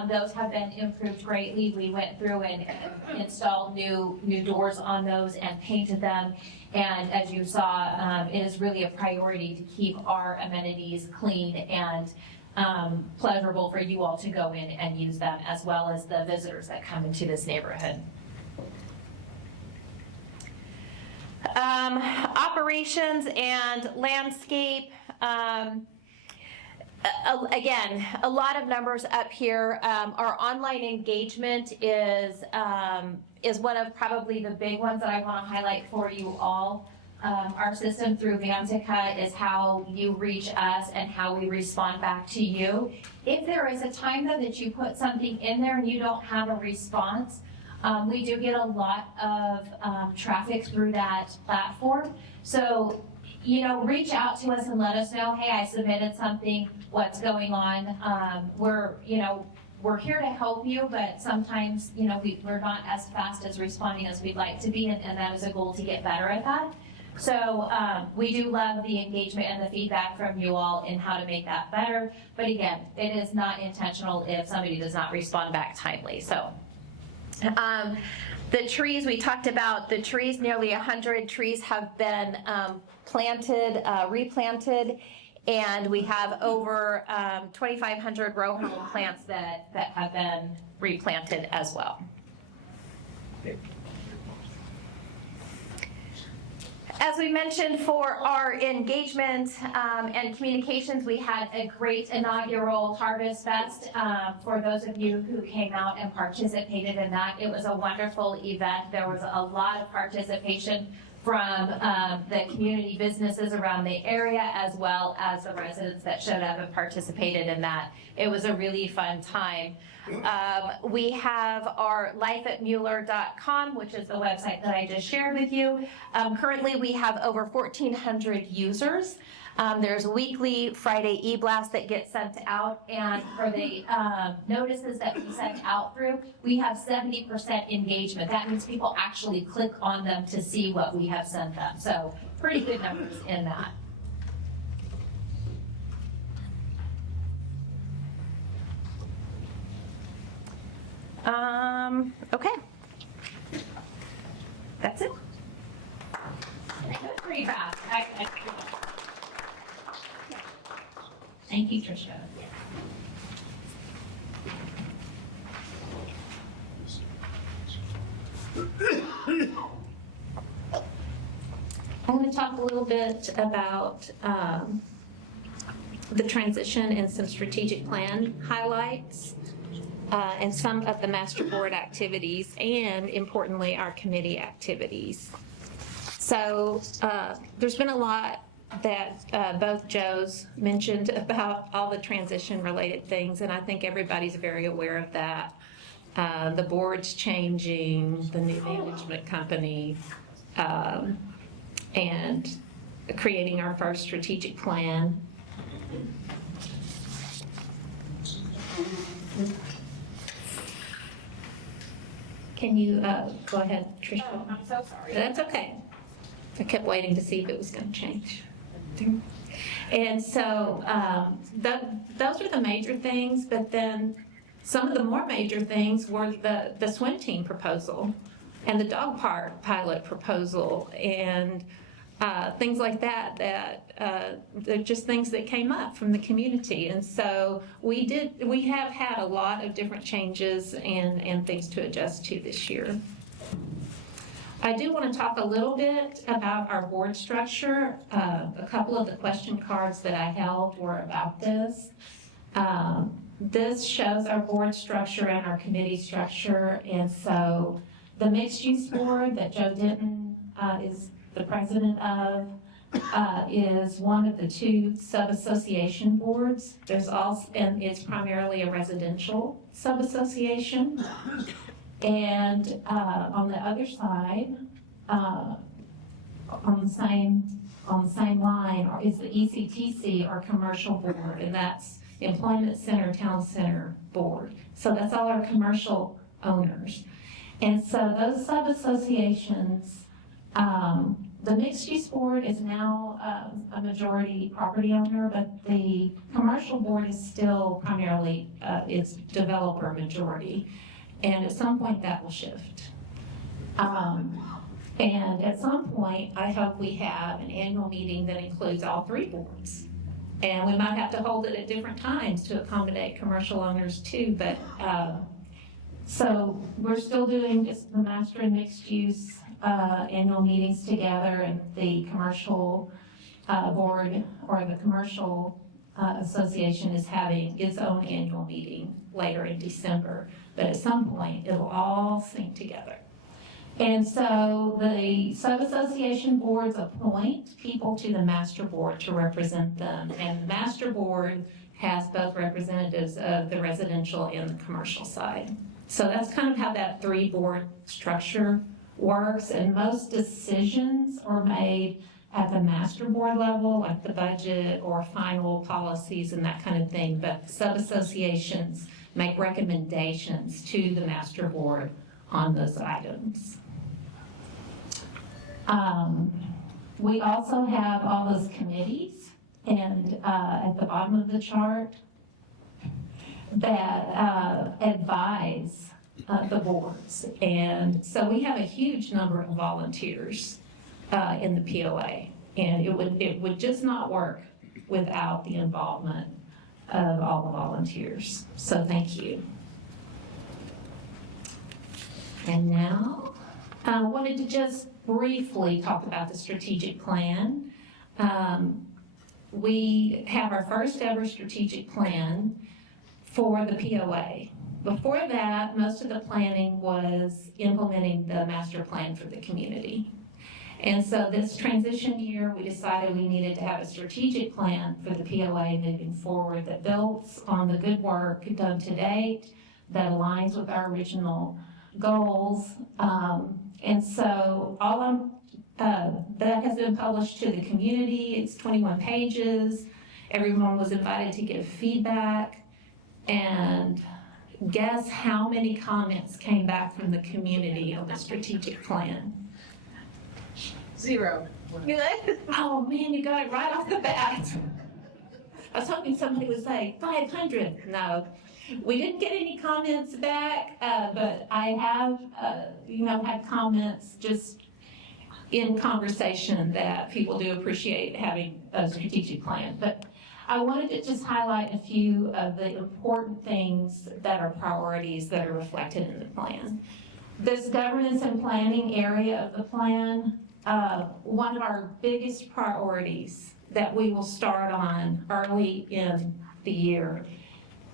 Those have been improved greatly. We went through and installed new doors on those and painted them. And as you saw, it is really a priority to keep our amenities clean and pleasurable for you all to go in and use them, as well as the visitors that come into this neighborhood. Operations and landscape. Again, a lot of numbers up here. Our online engagement is one of probably the big ones that I want to highlight for you all. Our system through Vantica is how you reach us and how we respond back to you. If there is a time though that you put something in there and you don't have a response, we do get a lot of traffic through that platform. So, reach out to us and let us know, hey, I submitted something, what's going on. We're here to help you, but sometimes, we're not as fast as responding as we'd like to be, and that is a goal to get better at that. So we do love the engagement and the feedback from you all in how to make that better. But again, it is not intentional if somebody does not respond back timely. So. The trees, we talked about the trees, nearly 100 trees have been planted, replanted, and we have over 2,500 row home plants that have been replanted as well. As we mentioned, for our engagement and communications, we had a great inaugural Harvest Fest. For those of you who came out and participated in that, it was a wonderful event. There was a lot of participation from the community businesses around the area, as well as the residents that showed up and participated in that. It was a really fun time. We have our lifeatmueller.com, which is the website that I just shared with you. Currently, we have over 1,400 users. There's a weekly Friday e-blast that gets sent out, and for the notices that we send out through, we have 70% engagement. That means people actually click on them to see what we have sent them. So pretty good numbers in that. Okay. That's it. That's pretty fast. Thank you, Tricia. I want to talk a little bit about the transition and some strategic plan highlights. And some of the master board activities, and importantly, our committee activities. So there's been a lot that both Joes mentioned about all the transition related things, and I think everybody's very aware of that. The board's changing, the new management company, and creating our first strategic plan. Can you go ahead, Tricia? Oh, I'm so sorry. That's okay. I kept waiting to see if it was going to change. And so those are the major things, but then some of the more major things were the swim team proposal and the dog park pilot proposal and things like that, they're just things that came up from the community. And so we have had a lot of different changes and things to adjust to this year. I do want to talk a little bit about our board structure. A couple of the question cards that I held were about this. This shows our board structure and our committee structure. And so the mixed use board that Joe Denton is the president of is one of the two sub-association boards. There's also, and it's primarily a residential sub-association. And on the other side, on the same line is the ECTC, or commercial board, and that's Employment Center, Town Center Board. So that's all our commercial owners. And so those sub-associations, the mixed-use board is now a majority property owner, but the commercial board is still primarily, it's developer majority. And at some point that will shift. And at some point, I hope we have an annual meeting that includes all three boards. And we might have to hold it at different times to accommodate commercial owners too, but, so we're still doing just the master and mixed use annual meetings together, and the commercial board or the commercial association is having its own annual meeting later in December. But at some point, it'll all sync together. And so the sub-association boards appoint people to the master board to represent them. And the master board has both representatives of the residential and the commercial side. So that's kind of how that three-board structure works. And most decisions are made at the master board level, like the budget or final policies and that kind of thing. But sub-associations make recommendations to the master board on those items. We also have all those committees, and at the bottom of the chart, that advise the boards. And so we have a huge number of volunteers in the POA, and it would just not work without the involvement of all the volunteers. So thank you. And now, I wanted to just briefly talk about the strategic plan. We have our first ever strategic plan for the POA. Before that, most of the planning was implementing the master plan for the community. And so this transition year, we decided we needed to have a strategic plan for the POA moving forward that builds on the good work done to date, that aligns with our original goals. And so all that has been published to the community. It's 21 pages. Everyone was invited to give feedback. And guess how many comments came back from the community on the strategic plan? 0. Oh man, you got it right off the bat. I was hoping somebody would say 500. No, we didn't get any comments back, but I have, had comments just in conversation that people do appreciate having a strategic plan. But I wanted to just highlight a few of the important things that are priorities that are reflected in the plan. This governance and planning area of the plan, one of our biggest priorities that we will start on early in the year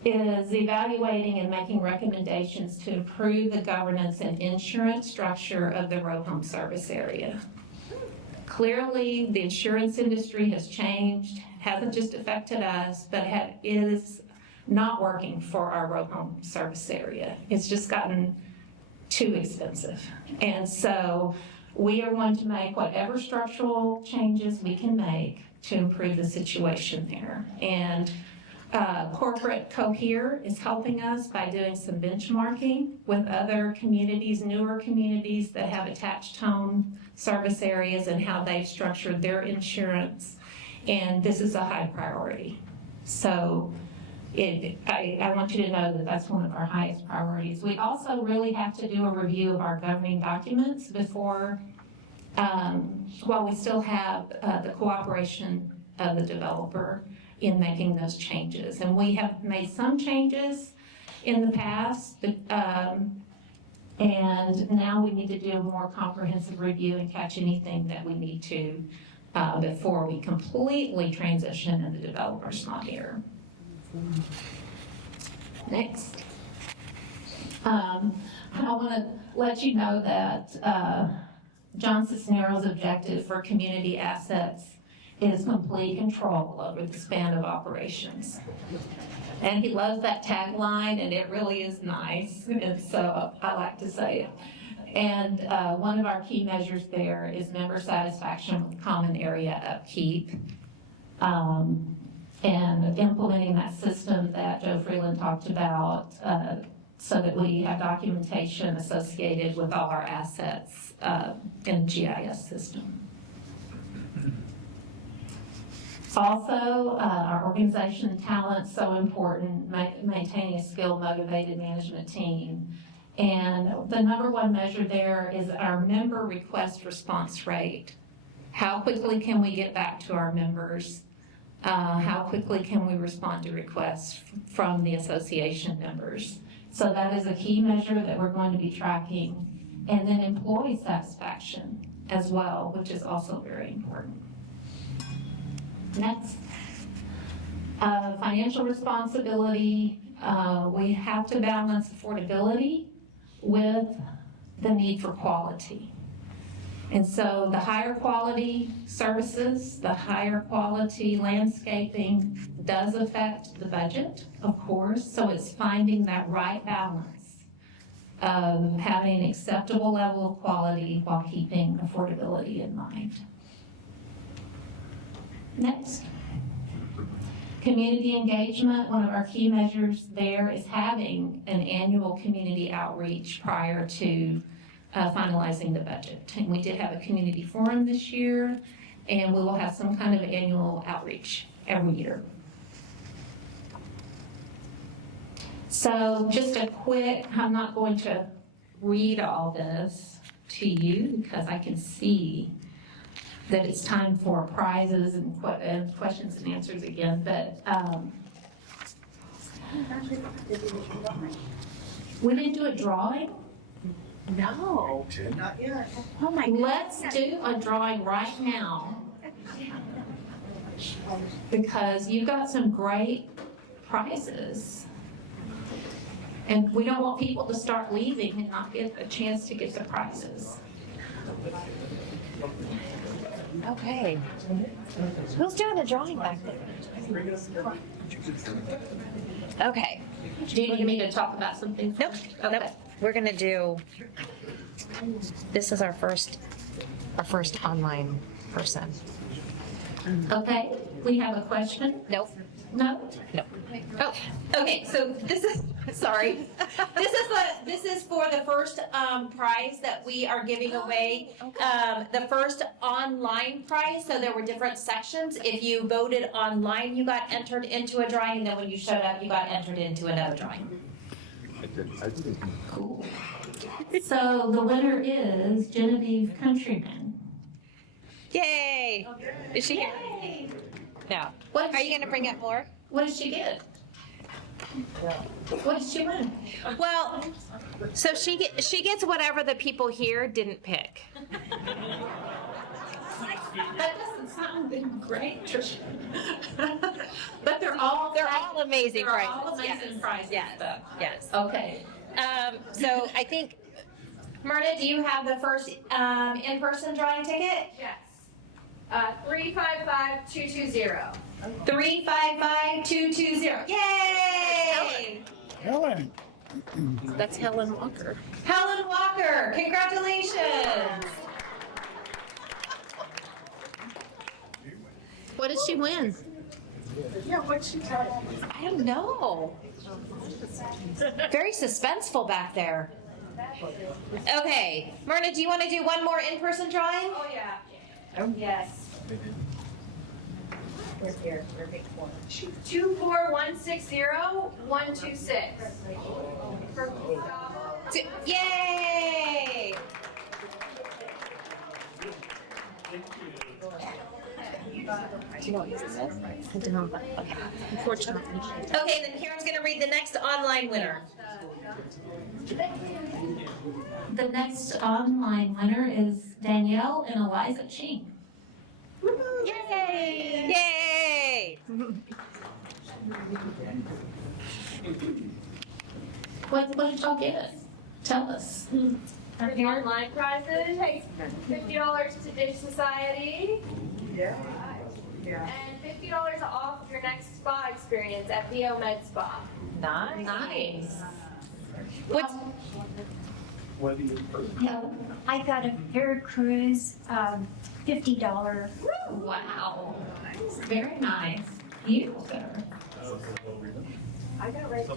is evaluating and making recommendations to improve the governance and insurance structure of the row home service area. Clearly, the insurance industry has changed, hasn't just affected us, but is not working for our row home service area. It's just gotten too expensive. And so we are going to make whatever structural changes we can make to improve the situation there. And corporate Cohere is helping us by doing some benchmarking with other communities, newer communities that have attached home service areas and how they've structured their insurance. And this is a high priority. So I want you to know that that's one of our highest priorities. We also really have to do a review of our governing documents before, while we still have the cooperation of the developer in making those changes. And we have made some changes in the past, and now we need to do a more comprehensive review and catch anything that we need to before we completely transition and the developer's not here. Next. I want to let you know that John Cisneros' objective for community assets is complete control over the span of operations. And he loves that tagline, and it really is nice, and so I like to say it. And one of our key measures there is member satisfaction with common area upkeep. And implementing that system that Joe Freeland talked about, so that we have documentation associated with all our assets in a GIS system. Also, our organization talent is so important, maintaining a skilled, motivated management team. And the number one measure there is our member request response rate. How quickly can we get back to our members? How quickly can we respond to requests from the association members? So that is a key measure that we're going to be tracking. And then employee satisfaction as well, which is also very important. Next, financial responsibility. We have to balance affordability with the need for quality. And so the higher quality services, the higher quality landscaping does affect the budget, of course. So it's finding that right balance of having an acceptable level of quality while keeping affordability in mind. Next. Community engagement, one of our key measures there is having an annual community outreach prior to finalizing the budget. And we did have a community forum this year, and we will have some kind of annual outreach every year. So just a quick, I'm not going to read all this to you because I can see that it's time for prizes and questions and answers again, but we didn't do a drawing? No, not yet. Oh my Let's do a drawing right now, because you've got some great prizes. And we don't want people to start leaving and not get a chance to get the prizes. Okay. Who's doing the drawing back there? Okay. Do you need me to talk about something? Nope. Okay. Nope. We're gonna do. This is our first online person. Okay, we have a question? Nope. No? Nope. Oh, okay, so this is, sorry. This is for the first prize that we are giving away. The first online prize, so there were different sections. If you voted online, you got entered into a drawing, and then when you showed up, you got entered into another drawing. Cool. So the winner is Genevieve Countryman. Yay! Is she here? No. What Are you gonna bring up more? What did she get? What did she win? Well, so she gets whatever the people here didn't pick. That doesn't sound great, Tricia. But they're all amazing they're prizes. all amazing prizes. Yes. though. Yes. Okay. So I think Myrna, do you have the first in-person drawing ticket? Yes. 355220. 355220. Yay! Helen, that's Helen Walker. Helen Walker, congratulations. What did she win? Yeah, what'd she tell me? I don't know. Very suspenseful back there. Okay, Myrna, do you want to do one more in-person drawing? Oh, yeah. Oh, yes. We're here. We're big four. 24160-126. For Gustavo. Yay! Do you know what this is? I don't. Okay. Unfortunately. Okay, then Karen's going to read the next online winner. The next online winner is Danielle and Eliza Ching. Yay! Yay! What did y'all get? Tell us. For the online prizes, takes $50 to Dish Society. Yeah. And $50 off your next spa experience at PO Med Spa. Nice. What's I got a Veracruz $50. Wow. Very nice. You, sir. I got ready.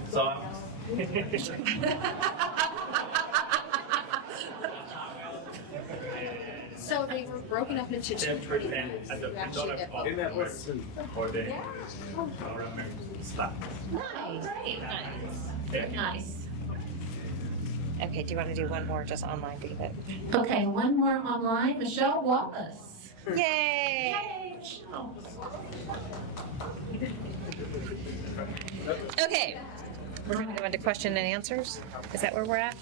So they were broken up into two communities. You actually get both. Yeah. Nice, nice, nice. Okay, do you want to do one more just online to get it? Okay, one more online, Michelle Wallace. Yay! Okay, we're going to go into question and answers. Is that where we're at?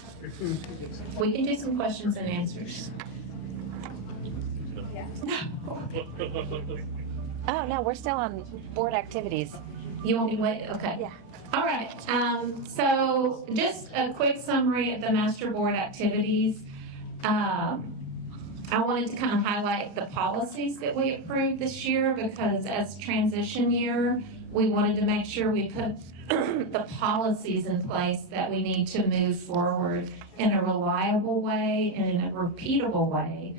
We can do some questions and answers. Oh, no, we're still on board activities. You want me to wait? Okay. Yeah. All right, so just a quick summary of the master board activities. I wanted to kind of highlight the policies that we approved this year because as transition year, we wanted to make sure we put the policies in place that we need to move forward in a reliable way and in a repeatable way.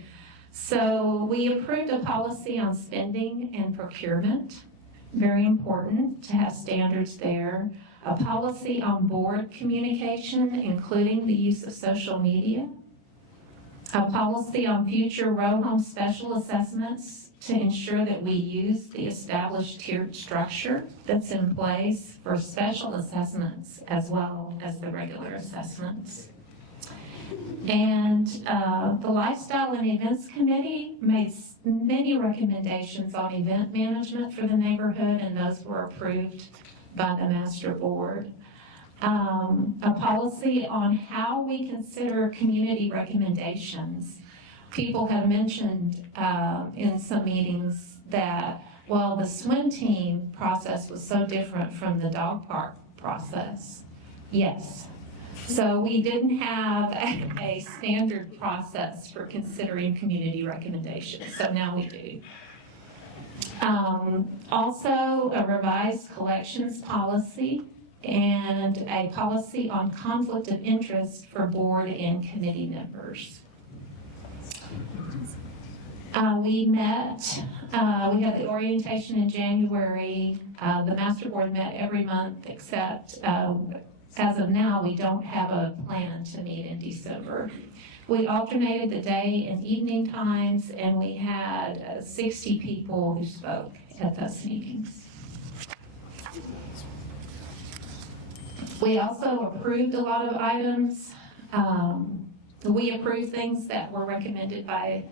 So we approved a policy on spending and procurement. Very important to have standards there. A policy on board communication, including the use of social media. A policy on future row home special assessments to ensure that we use the established tiered structure that's in place for special assessments as well as the regular assessments. And the Lifestyle and Events Committee made many recommendations on event management for the neighborhood, and those were approved by the master board. A policy on how we consider community recommendations. People have mentioned in some meetings that, well, the swim team process was so different from the dog park process. Yes. So we didn't have a standard process for considering community recommendations, so now we do. Also, a revised collections policy and a policy on conflict of interest for board and committee members. We met, we had the orientation in January. The master board met every month except as of now, we don't have a plan to meet in December. We alternated the day and evening times, and we had 60 people who spoke at those meetings. We also approved a lot of items. We approved things that were recommended by,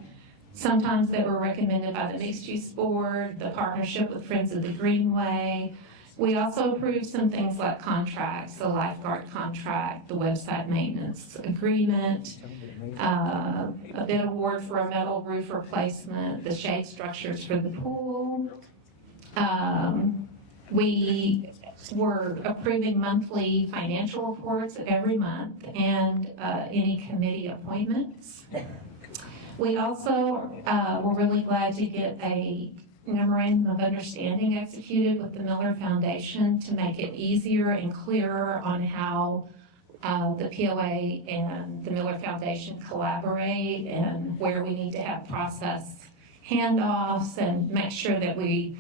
sometimes that were recommended by the Mixed Use Board, the partnership with Friends of the Greenway. We also approved some things like contracts, the lifeguard contract, the website maintenance agreement, a bid award for a metal roof replacement, the shade structures for the pool. We were approving monthly financial reports every month and any committee appointments. We also were really glad to get a memorandum of understanding executed with the Mueller Foundation to make it easier and clearer on how the POA and the Mueller Foundation collaborate and where we need to have process handoffs and make sure that we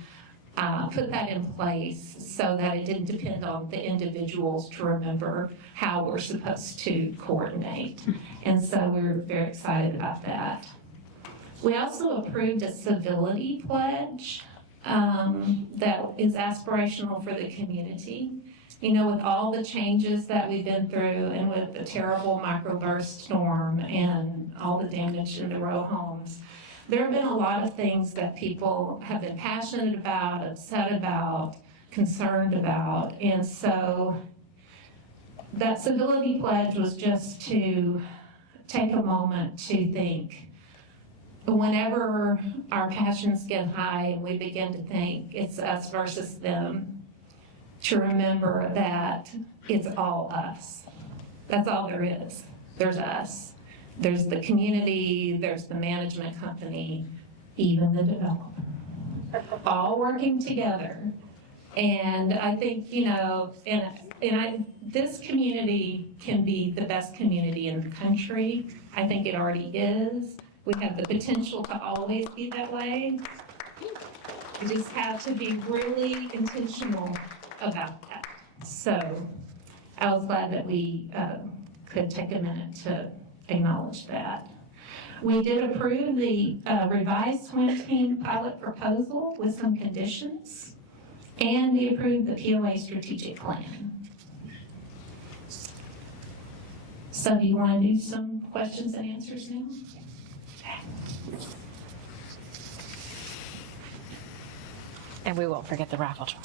put that in place so that it didn't depend on the individuals to remember how we're supposed to coordinate. And so we're very excited about that. We also approved a civility pledge that is aspirational for the community. You know, with all the changes that we've been through and with the terrible microburst storm and all the damage in the row homes, there have been a lot of things that people have been passionate about, upset about, concerned about. And so that civility pledge was just to take a moment to think, whenever our passions get high and we begin to think it's us versus them, to remember that it's all us. That's all there is. There's us. There's the community, there's the management company, even the developer. All working together. And I think, you know, this community can be the best community in the country. I think it already is. We have the potential to always be that way. We just have to be really intentional about that. So I was glad that we could take a minute to acknowledge that. We did approve the revised swim team pilot proposal with some conditions, and we approved the POA strategic plan. So do you want to do some questions and answers now? And we won't forget the raffle drawing.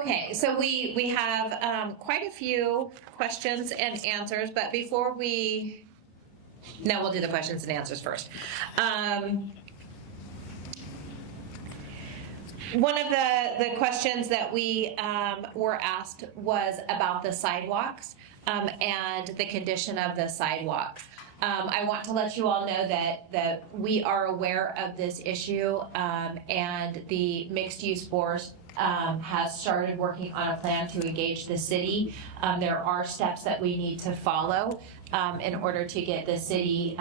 Okay, so we have quite a few questions and answers, but before no, we'll do the questions and answers first. One of the questions that we were asked was about the sidewalks and the condition of the sidewalks. I want to let you all know that we are aware of this issue, and the mixed-use board has started working on a plan to engage the city. There are steps that we need to follow in order to get the city's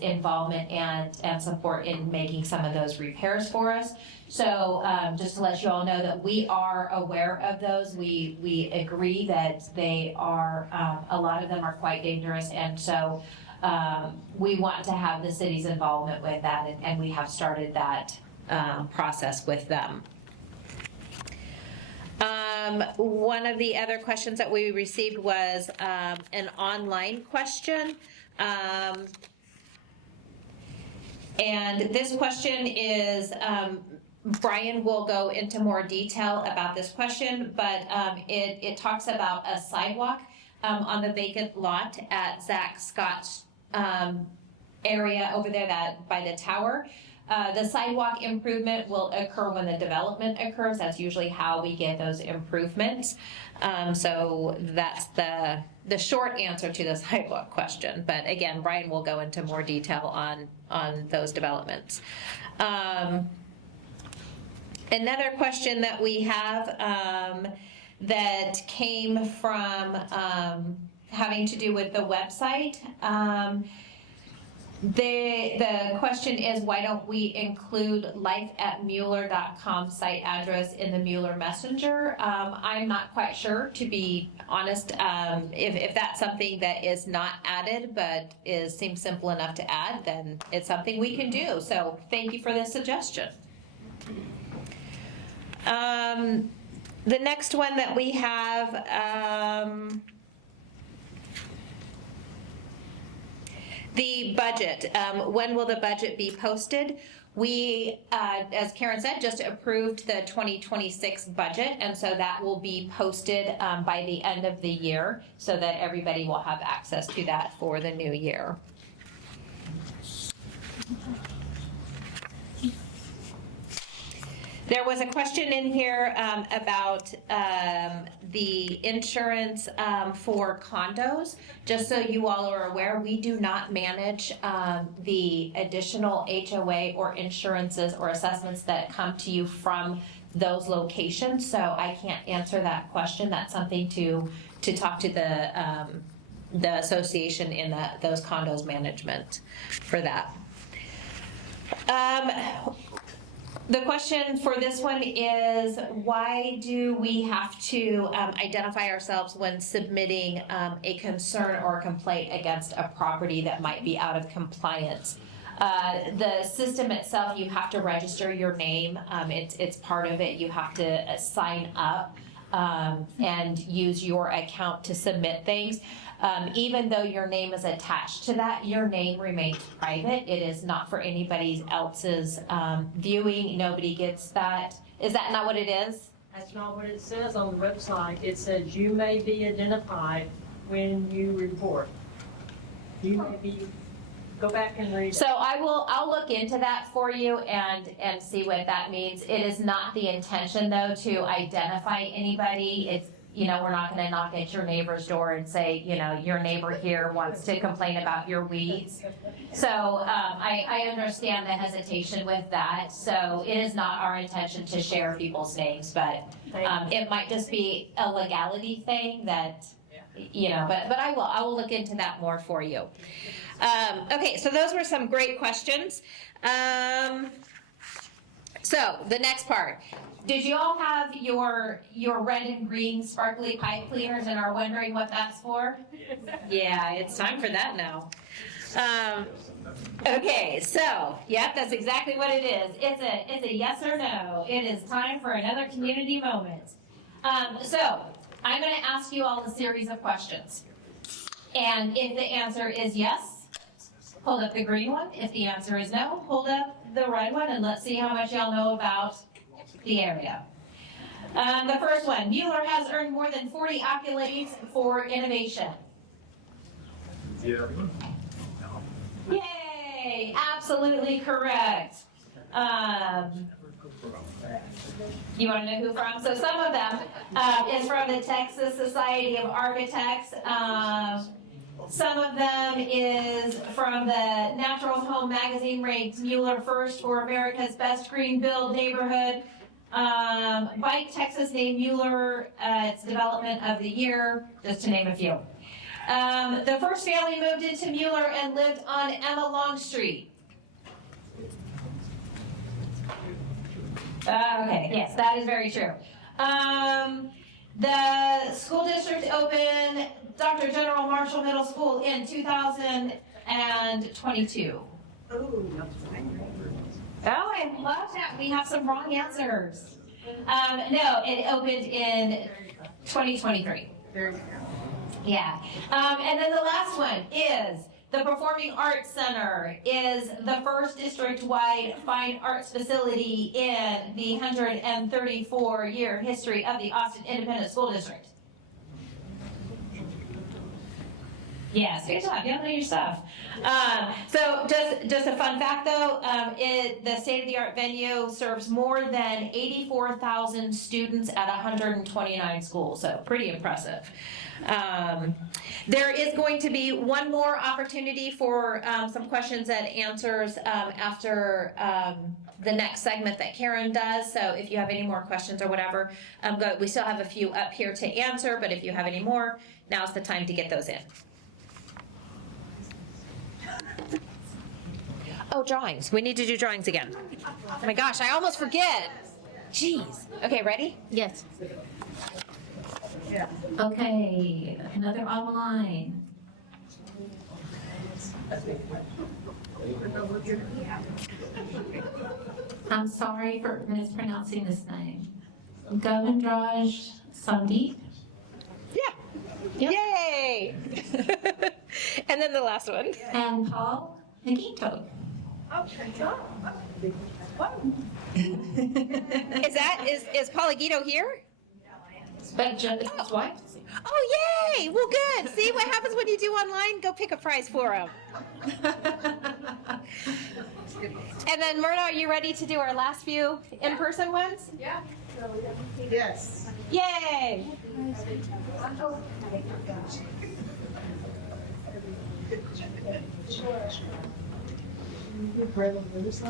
involvement and support in making some of those repairs for us. So just to let you all know that we are aware of those. We agree that they are, a lot of them are quite dangerous, and so we want to have the city's involvement with that, and we have started that process with them. One of the other questions that we received was an online question. And this question is, Brian will go into more detail about this question, but it talks about a sidewalk on the vacant lot at Zach Scott's area over there by the tower. The sidewalk improvement will occur when the development occurs. That's usually how we get those improvements. So that's the short answer to the sidewalk question. But again, Brian will go into more detail on those developments. Another question that we have that came from having to do with the website. The question is, why don't we include life@mueller.com site address in the Mueller Messenger? I'm not quite sure, to be honest, if that's something that is not added but seems simple enough to add, then it's something we can do. So thank you for this suggestion. The next one that we have, the budget. When will the budget be posted? We, as Karen said, just approved the 2026 budget, and so that will be posted by the end of the year so that everybody will have access to that for the new year. There was a question in here about the insurance for condos. Just so you all are aware, we do not manage the additional HOA or insurances or assessments that come to you from those locations. So I can't answer that question. That's something to talk to the association in those condos management for that. The question for this one is, why do we have to identify ourselves when submitting a concern or a complaint against a property that might be out of compliance? The system itself, you have to register your name. It's part of it. You have to sign up and use your account to submit things. Even though your name is attached to that, your name remains private. It is not for anybody else's viewing. Nobody gets that. Is that not what it is? That's not what it says on the website. It says you may be identified when you report. You may be, go back and read it. So I'll look into that for you and see what that means. It is not the intention, though, to identify anybody. It's, we're not going to knock at your neighbor's door and say, your neighbor here wants to complain about your weeds. So I understand the hesitation with that. So it is not our intention to share people's names, but it might just be a legality thing that, but I will look into that more for you. Okay, so those were some great questions. So the next part. Did you all have your red and green sparkly pipe cleaners and are wondering what that's for? Yeah, it's time for that now. Okay, so, yep, that's exactly what it is. It's a yes or no. It is time for another community moment. So, I'm going to ask you all a series of questions. And if the answer is yes, hold up the green one. If the answer is no, hold up the red one, and let's see how much y'all know about the area. The first one, Mueller has earned more than 40 accolades for innovation. Yeah. Yay! Absolutely correct. You want to know who from? So some of them is from the Texas Society of Architects. Some of them is from the Natural Home Magazine ranked Mueller first for America's best green build neighborhood. Bike Texas named Mueller its development of the year, just to name a few. The first family moved into Mueller and lived on Emma Long Street. Okay, yes, that is very true. The school district opened Dr. General Marshall Middle School in 2022. Oh, I love that. We have some wrong answers. No, it opened in 2023. Yeah. And then the last one is the Performing Arts Center is the first district-wide fine arts facility in the 134-year history of the Austin Independent School District. Yes, good job. You know your stuff. So just a fun fact though, the state-of-the-art venue serves more than 84,000 students at 129 schools, so pretty impressive. There is going to be one more opportunity for some questions and answers after the next segment that Karen does. So if you have any more questions or whatever, we still have a few up here to answer, but if you have any more, now's the time to get those in. Oh, drawings. We need to do drawings again. Oh my gosh, I almost forget. Jeez. Okay, ready? Yes. Okay, another online. I'm sorry for mispronouncing this name. Govindraj Sandeep. Yeah. Yep. Yay! And then the last one. And Paul Nagito. Is Paul Aguito here? But his wife. Oh, yay! Well, good. See what happens when you do online? Go pick a prize for him. And then, Myrna, are you ready to do our last few in-person ones? Yeah. Yes. Yay!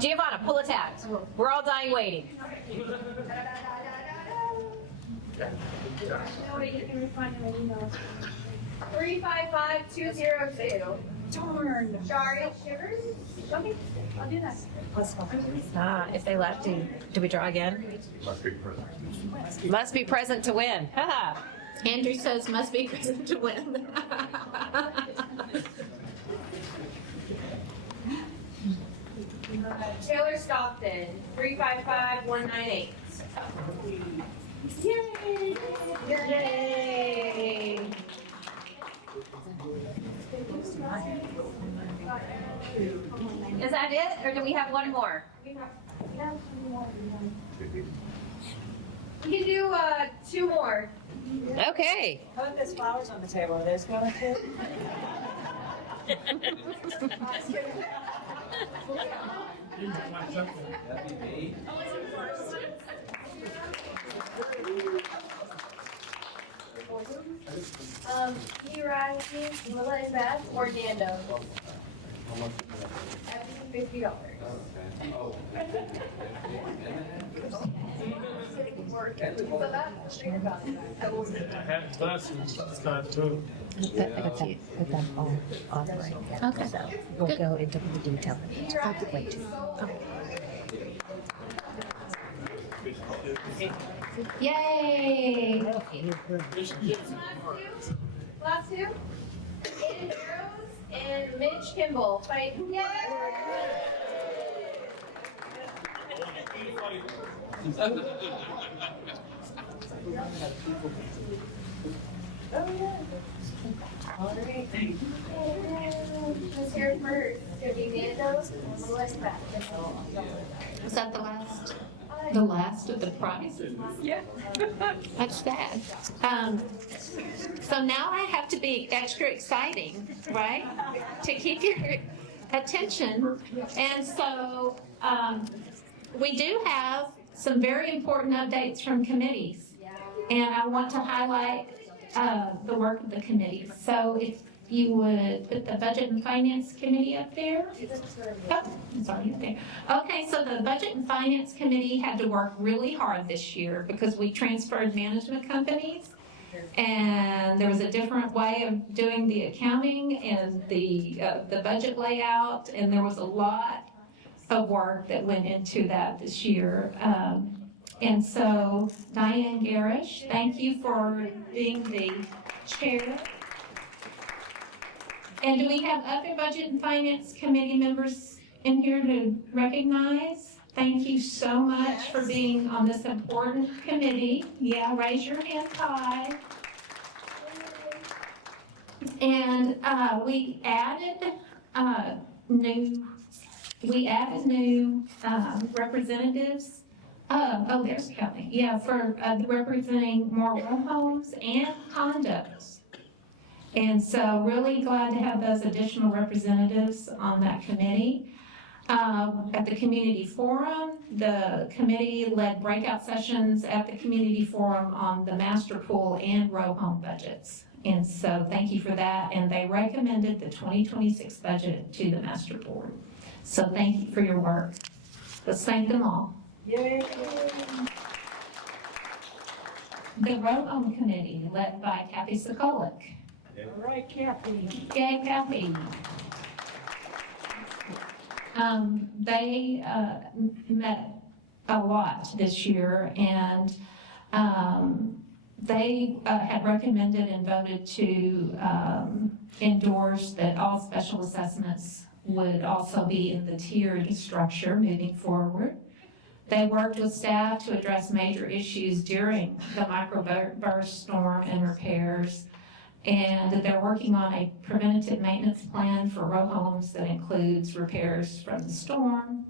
Giovanna, pull a tag. We're all dying waiting. 355202. Darn. Sorry, Shivers. Okay, I'll do that. If they left, do we draw again? Must be present to win. Andrew says must be present to win. Taylor Stockton, 355198. Yay! Yay! Is that it, or do we have one more? We can do 2 more. Okay. How about there's flowers on the table? Are those going to? Can you ride with me? Willa and Beth or Nando? $50. So that's think about it. I had classes, not too. Put them on right now. Okay. So we'll go into the detail. Wait. Yay! Last two. Aiden Barrows and Mitch Kimball fight. Yay! All right. Let's hear it first. It's gonna be Nando's and Melissa. Was that the last? The last of the prizes? Yeah. That's sad. So now I have to be extra exciting, right? To keep your attention. And so we do have some very important updates from committees. And I want to highlight the work of the committees. So if you would put the Budget and Finance Committee up there. Oh, it's already up there. Okay, so the Budget and Finance Committee had to work really hard this year because we transferred management companies. And there was a different way of doing the accounting and the budget layout, and there was a lot of work that went into that this year. And so Diane Garish, thank you for being the chair. And do we have other Budget and Finance Committee members in here to recognize? Thank you so much for being on this important committee. Yeah, raise your hand high. And we added new representatives. Oh, there's Kelly. Yeah, for representing more row homes and condos. And so really glad to have those additional representatives on that committee. At the community forum, the committee led breakout sessions at the community forum on the master pool and row home budgets. And so thank you for that. And they recommended the 2026 budget to the master board. So thank you for your work. Let's thank them all. Yay! The row home committee led by Kathy Sokolic. All right, Kathy. Yay, Kathy. They met a lot this year, and they had recommended and voted to endorse that all special assessments would also be in the tiered structure moving forward. They worked with staff to address major issues during the microburst storm and repairs. And they're working on a preventative maintenance plan for row homes that includes repairs from the storm.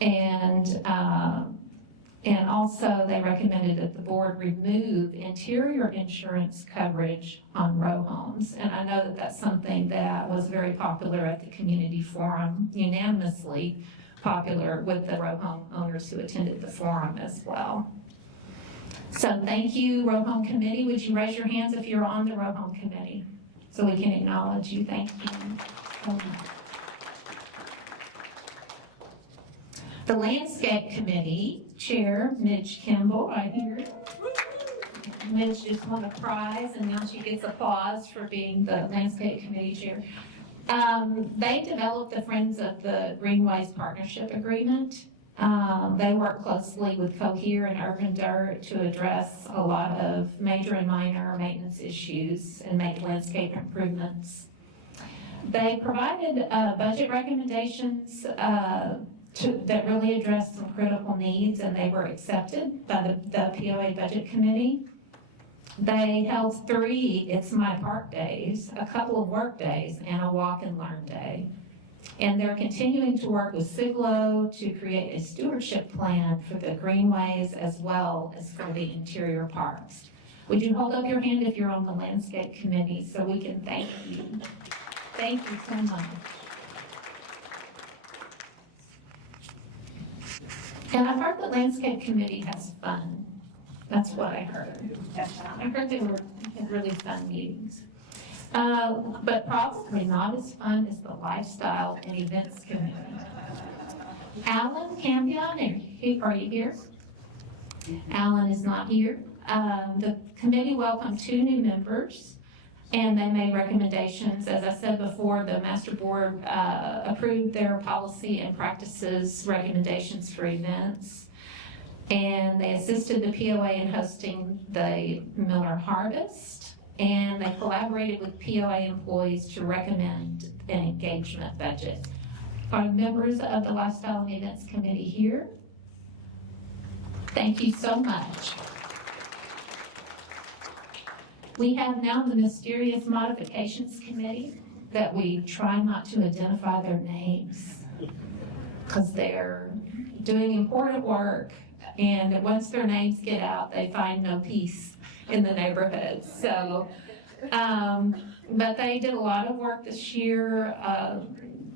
And also they recommended that the board remove interior insurance coverage on row homes. And I know that that's something that was very popular at the community forum, unanimously popular with the row home owners who attended the forum as well. So thank you, row home committee. Would you raise your hands if you're on the row home committee so we can acknowledge you? Thank you. The landscape committee chair, Mitch Kimball, right here. Mitch just won a prize and now she gets applause for being the landscape committee chair. They developed the Friends of the Greenways Partnership Agreement. They work closely with Cohere and Urban Dirt to address a lot of major and minor maintenance issues and make landscape improvements. They provided budget recommendations that really addressed some critical needs, and they were accepted by the POA Budget Committee. They held 3 It's My Park days, a couple of work days, and a walk and learn day. And they're continuing to work with Siglo to create a stewardship plan for the greenways as well as for the interior parks. Would you hold up your hand if you're on the landscape committee so we can thank you? Thank you so much. And I heard the landscape committee has fun. That's what I heard. I heard they had really fun meetings. But probably not as fun as the Lifestyle and Events Committee. Alan Campion, are you here? Alan is not here. The committee welcomed 2 new members, and they made recommendations. As I said before, the master board approved their policy and practices recommendations for events. And they assisted the POA in hosting the Mueller Harvest, and they collaborated with POA employees to recommend an engagement budget. Are members of the Lifestyle and Events Committee here? Thank you so much. We have now the Mysterious Modifications Committee that we try not to identify their names because they're doing important work, and once their names get out, they find no peace in the neighborhood. So, but they did a lot of work this year.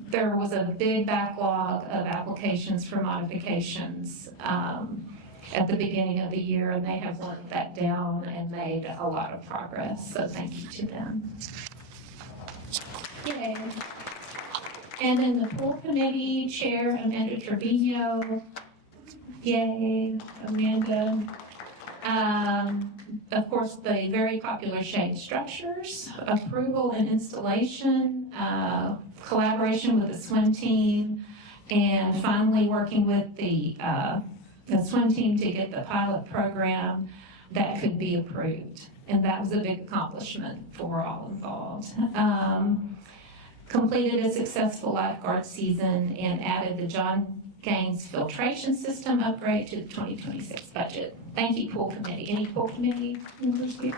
There was a big backlog of applications for modifications at the beginning of the year, and they have worked that down and made a lot of progress. So thank you to them. Yay. And then the pool committee chair, Amanda Trevino. Yay, Amanda. Of course, the very popular shade structures, approval and installation, collaboration with the swim team, and finally working with the swim team to get the pilot program that could be approved. And that was a big accomplishment for all involved. Completed a successful lifeguard season and added the John Gaines filtration system upgrade to the 2026 budget. Thank you, pool committee. Any pool committee members here?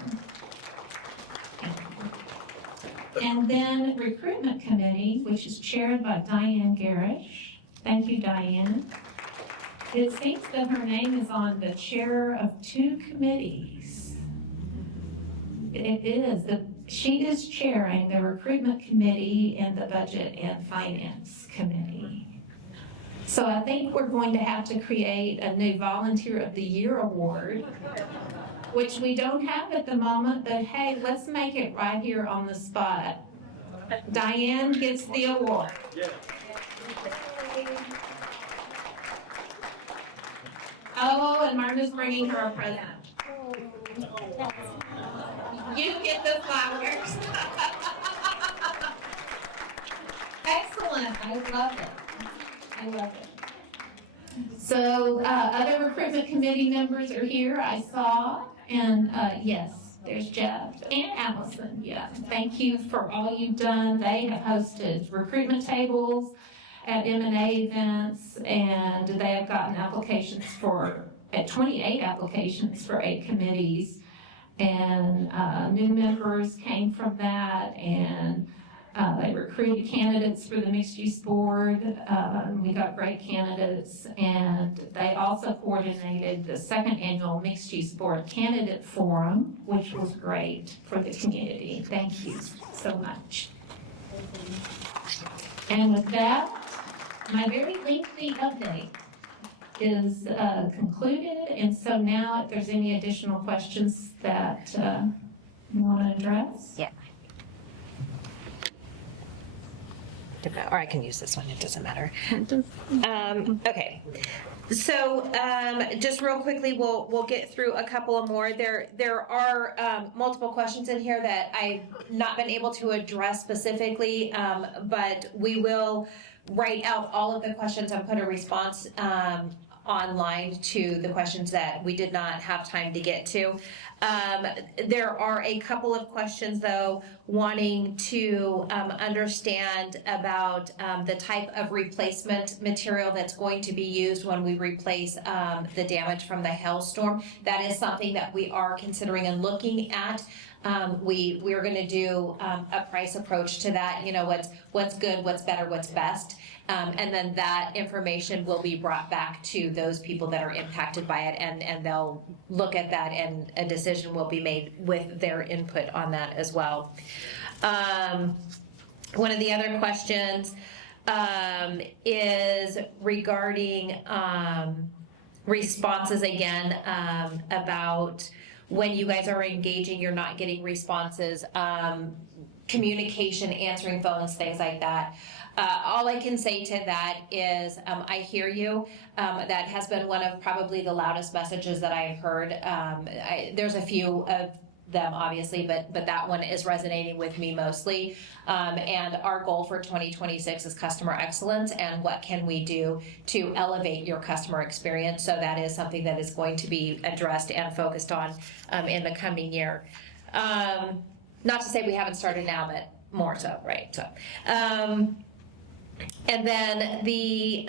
And then recruitment committee, which is chaired by Diane Garish. Thank you, Diane. It seems that her name is on the chair of 2 committees. It is. She is chairing the recruitment committee and the budget and finance committee. So I think we're going to have to create a new Volunteer of the Year award, which we don't have at the moment, but hey, let's make it right here on the spot. Diane gets the award. Oh, and Martha's bringing her a present. You get the flowers. Excellent, I love it. I love it. So other recruitment committee members are here, I saw, and yes, there's Jeff and Allison. Yeah, thank you for all you've done. They have hosted recruitment tables at M&A events, and they have gotten applications at 28 applications for 8 committees, and new members came from that, and they recruited candidates for the mixed use board. We got great candidates, and they also coordinated the 2nd annual mixed use board candidate forum, which was great for the community. Thank you so much. And with that, my very lengthy update is concluded, and so now if there's any additional questions that you want to address? Yeah. Or I can use this one, it doesn't matter. Okay, so just real quickly, we'll get through a couple of more. There are multiple questions in here that I've not been able to address specifically, but we will write out all of the questions and put a response online to the questions that we did not have time to get to. There are a couple of questions, though, wanting to understand about the type of replacement material that's going to be used when we replace the damage from the hailstorm. That is something that we are considering and looking at. We're going to do a price approach to that. You know, what's good, what's better, what's best. And then that information will be brought back to those people that are impacted by it, and they'll look at that, and a decision will be made with their input on that as well. One of the other questions is regarding responses again, about when you guys are engaging, you're not getting responses. communication, answering phones, things like that. All I can say to that is, I hear you. That has been one of probably the loudest messages that I've heard. There's a few of them, obviously, but that one is resonating with me mostly. And our goal for 2026 is customer excellence, and what can we do to elevate your customer experience? So that is something that is going to be addressed and focused on in the coming year. Not to say we haven't started now, but more so, right? So. And then the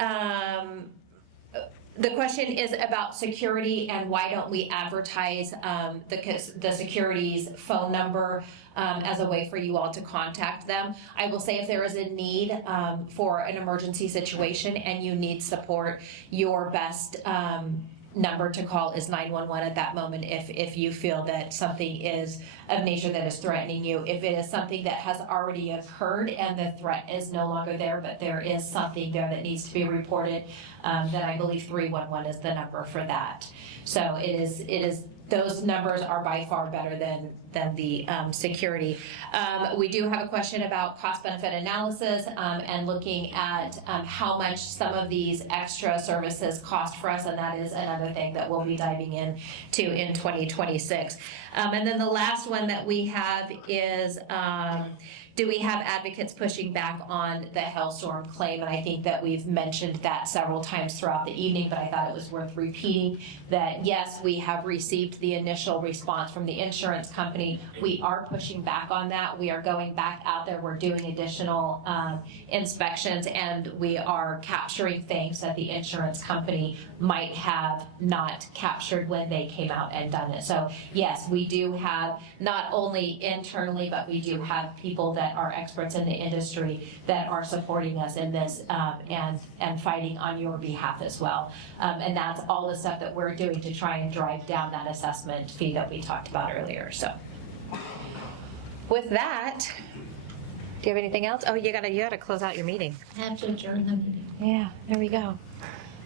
question is about security, and why don't we advertise the security's phone number as a way for you all to contact them. I will say, if there is a need for an emergency situation and you need support, your best number to call is 911 at that moment if you feel that something is of nature that is threatening you. If it is something that has already occurred and the threat is no longer there, but there is something there that needs to be reported, then I believe 311 is the number for that. So it is those numbers are by far better than the security. We do have a question about cost benefit analysis and looking at how much some of these extra services cost for us, and that is another thing that we'll be diving into in 2026. And then the last one that we have is, do we have advocates pushing back on the hailstorm claim? And I think that we've mentioned that several times throughout the evening, but I thought it was worth repeating that yes, we have received the initial response from the insurance company. We are pushing back on that. We are going back out there. We're doing additional inspections, and we are capturing things that the insurance company might have not captured when they came out and done it. So yes, we do have not only internally, but we do have people that are experts in the industry that are supporting us in this and fighting on your behalf as well. And that's all the stuff that we're doing to try and drive down that assessment fee that we talked about earlier. So with that, do you have anything else? Oh, you gotta close out your meeting. I have to adjourn the meeting. Yeah, there we go.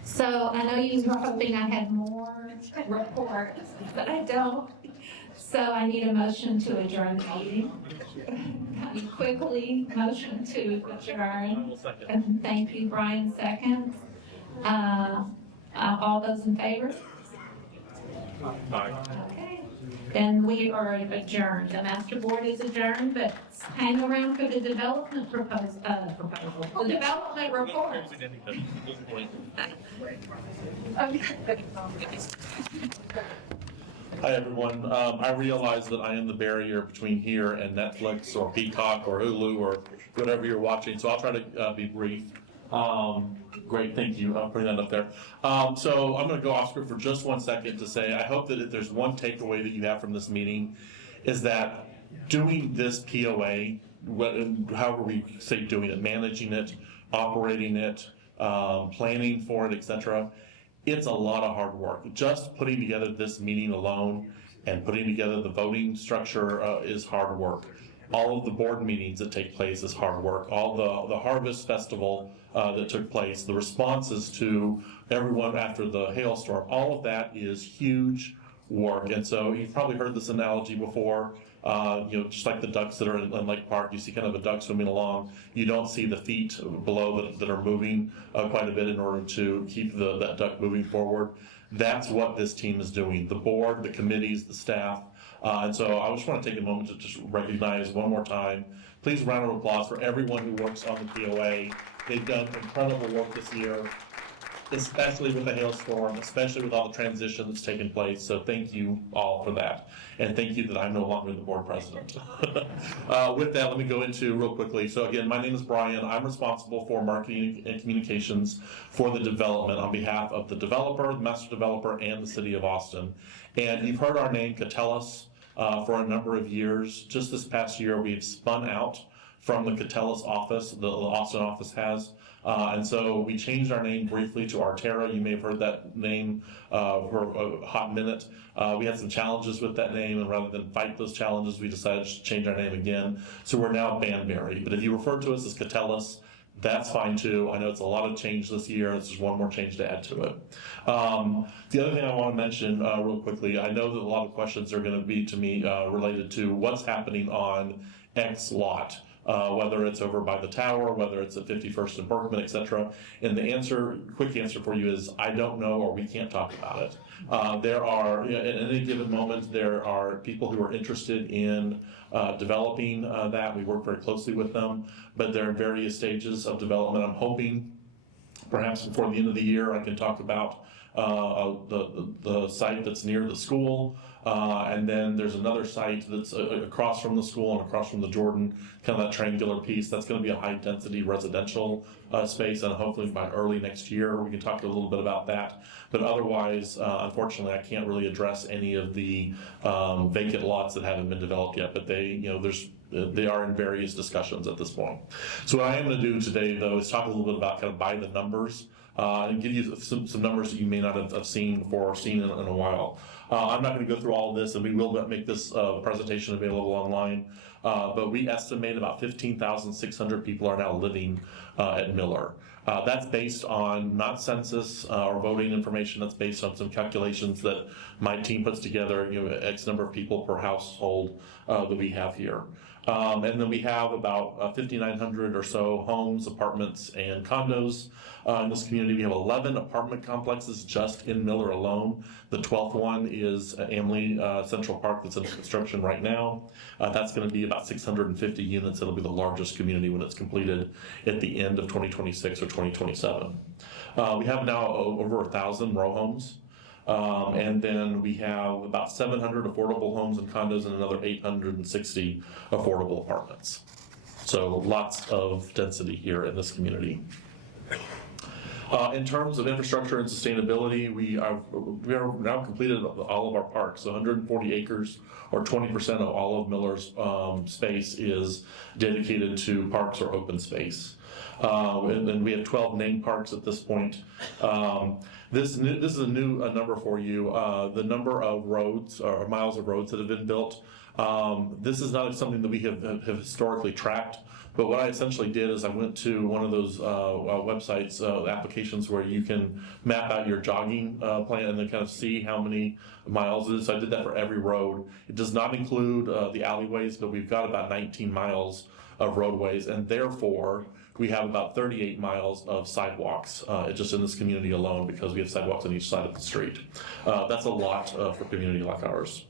So I know you were hoping I had more reports, but I don't. So I need a motion to adjourn the meeting. Quickly, motion to adjourn. And thank you, Brian, second. All those in favor? Okay. Then we are adjourned. The master board is adjourned, but hang around for the development proposal, the development report. Hi, everyone. I realize that I am the barrier between here and Netflix or Peacock or Hulu or whatever you're watching, so I'll try to be brief. Great, thank you. I'm putting that up there. So I'm going to go off script for just 1 second to say I hope that if there's one takeaway that you have from this meeting is that doing this POA, however we say doing it, managing it, operating it, planning for it, etc., it's a lot of hard work. Just putting together this meeting alone and putting together the voting structure is hard work. All of the board meetings that take place is hard work. All the harvest festival that took place, the responses to everyone after the hailstorm, all of that is huge work. And so you've probably heard this analogy before. Just like the ducks that are in Lake Park, you see kind of a duck swimming along. You don't see the feet below that are moving quite a bit in order to keep that duck moving forward. That's what this team is doing. The board, the committees, the staff. And so I just want to take a moment to just recognize one more time. Please, a round of applause for everyone who works on the POA. They've done incredible work this year, especially with the hailstorm, especially with all the transition that's taken place. So thank you all for that. And thank you that I'm no longer the board president. With that, let me go into real quickly. So again, my name is Brian. I'm responsible for marketing and communications for the development on behalf of the developer, the master developer, and the city of Austin. And you've heard our name, Catellus, for a number of years. Just this past year, we've spun out from the Catellus office, the Austin office has. And so we changed our name briefly to Arterra. You may have heard that name for a hot minute. We had some challenges with that name, and rather than fight those challenges, we decided to change our name again. So we're now Banbury. But if you refer to us as Catellus, that's fine too. I know it's a lot of change this year. This is one more change to add to it. The other thing I want to mention real quickly, I know that a lot of questions are going to be to me related to what's happening on X lot. Whether it's over by the tower, whether it's at 51st and Berkman, et cetera. And the quick answer for you is, I don't know, or we can't talk about it. There are, at any given moment, there are people who are interested in developing that. We work very closely with them, but they're in various stages of development. I'm hoping perhaps before the end of the year I can talk about the site that's near the school. And then there's another site that's across from the school and across from the Jordan, kind of that triangular piece. That's going to be a high-density residential space, and hopefully by early next year we can talk a little bit about that. But otherwise, unfortunately, I can't really address any of the vacant lots that haven't been developed yet. But they are in various discussions at this point. So what I am going to do today, though, is talk a little bit about kind of by the numbers. And give you some numbers that you may not have seen before or seen in a while. I'm not going to go through all of this, and we will make this presentation available online. But we estimate about 15,600 people are now living at Mueller. That's based on not census or voting information. That's based on some calculations that my team puts together. X number of people per household that we have here. And then we have about 5,900 or so homes, apartments, and condos in this community. We have 11 apartment complexes just in Mueller alone. The 12th one is Amley Central Park that's in construction right now. That's going to be about 650 units. It'll be the largest community when it's completed at the end of 2026 or 2027. We have now over 1,000 row homes. And then we have about 700 affordable homes and condos and another 860 affordable apartments. So lots of density here in this community. In terms of infrastructure and sustainability, we are now completed all of our parks. 140 acres, or 20% of all of Mueller's space, is dedicated to parks or open space. And then we have 12 named parks at this point. This is a new number for you. The number of roads or miles of roads that have been built. This is not something that we have historically tracked. But what I essentially did is I went to one of those websites, applications where you can map out your jogging plan and then kind of see how many miles it is. So I did that for every road. It does not include the alleyways, but we've got about 19 miles of roadways, and therefore we have about 38 miles of sidewalks just in this community alone, because we have sidewalks on each side of the street. That's a lot for a community like ours.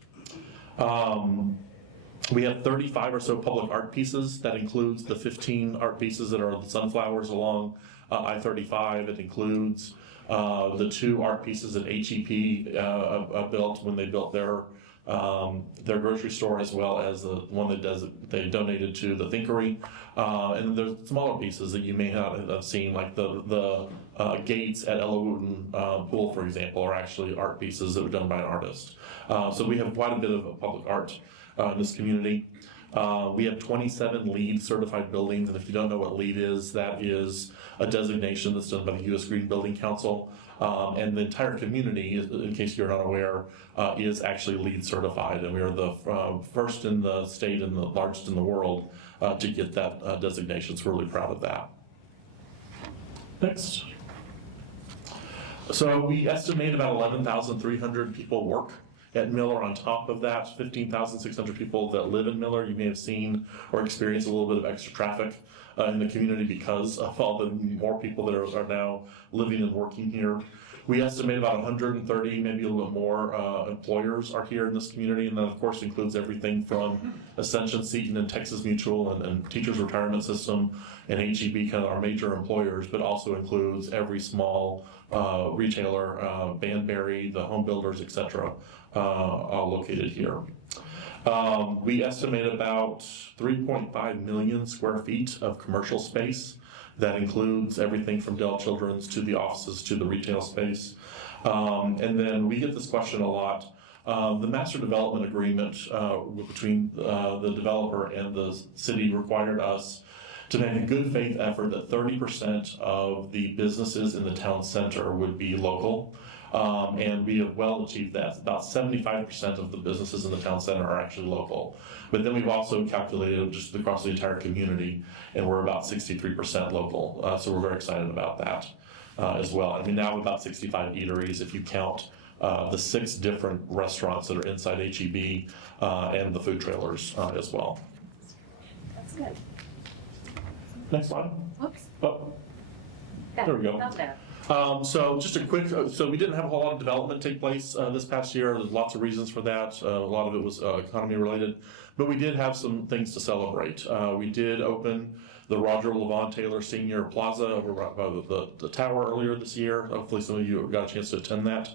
We have 35 or so public art pieces. That includes the 15 art pieces that are the sunflowers along I-35. It includes the 2 art pieces that HEP built when they built their grocery store, as well as the one that they donated to the Thinkery. And there's smaller pieces that you may not have seen, like the gates at Ella Wooten Pool, for example, are actually art pieces that were done by an artist. So we have quite a bit of public art in this community. We have 27 LEED certified buildings, and if you don't know what LEED is, that is a designation that's done by the U.S. Green Building Council. And the entire community, in case you're not aware, is actually LEED certified, and we are the first in the state and the largest in the world to get that designation. So we're really proud of that. Next. So we estimate about 11,300 people work at Mueller. On top of that, 15,600 people that live in Mueller. You may have seen or experienced a little bit of extra traffic in the community because of all the more people that are now living and working here. We estimate about 130, maybe a little bit more employers are here in this community, and that of course includes everything from Ascension, Seton, and Texas Mutual, and Teachers Retirement System, and HEB, kind of our major employers, but also includes every small retailer, Banbury, the home builders, etc., all located here. We estimate about 3.5 million square feet of commercial space. That includes everything from Dell Children's to the offices to the retail space. And then we get this question a lot. The master development agreement between the developer and the city required us to make a good faith effort that 30% of the businesses in the town center would be local. And we have well achieved that. About 75% of the businesses in the town center are actually local. But then we've also calculated just across the entire community, and we're about 63% local. So we're very excited about that as well. I mean, now about 65 eateries if you count the 6 different restaurants that are inside HEB and the food trailers as well. Good. Next slide. Whoops. Oh, there we go. Up there. So just a quick, so we didn't have a whole lot of development take place this past year. There's lots of reasons for that. A lot of it was economy related, but we did have some things to celebrate. We did open the Roger Levon Taylor Senior Plaza over by the tower earlier this year. Hopefully some of you got a chance to attend that.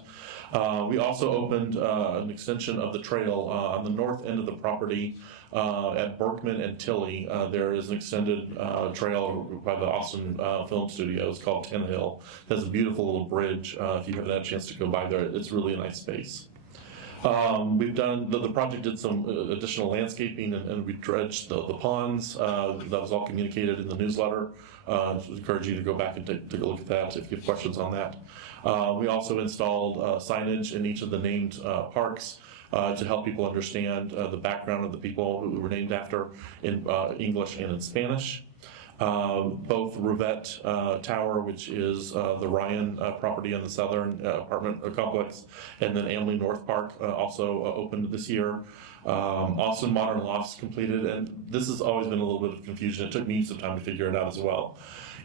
We also opened an extension of the trail on the north end of the property at Berkman and Tilly. There is an extended trail by the Austin Film Studios called Ten Hill. It has a beautiful little bridge. If you haven't had a chance to go by there, it's really a nice space. We've done, the project did some additional landscaping and we dredged the ponds. That was all communicated in the newsletter. I encourage you to go back and take a look at that if you have questions on that. We also installed signage in each of the named parks to help people understand the background of the people who were named after in English and in Spanish. Both Rivette Tower, which is the Ryan property on the southern apartment complex, and then Amley North Park also opened this year. Austin Modern Lofts completed, and this has always been a little bit of confusion. It took me some time to figure it out as well.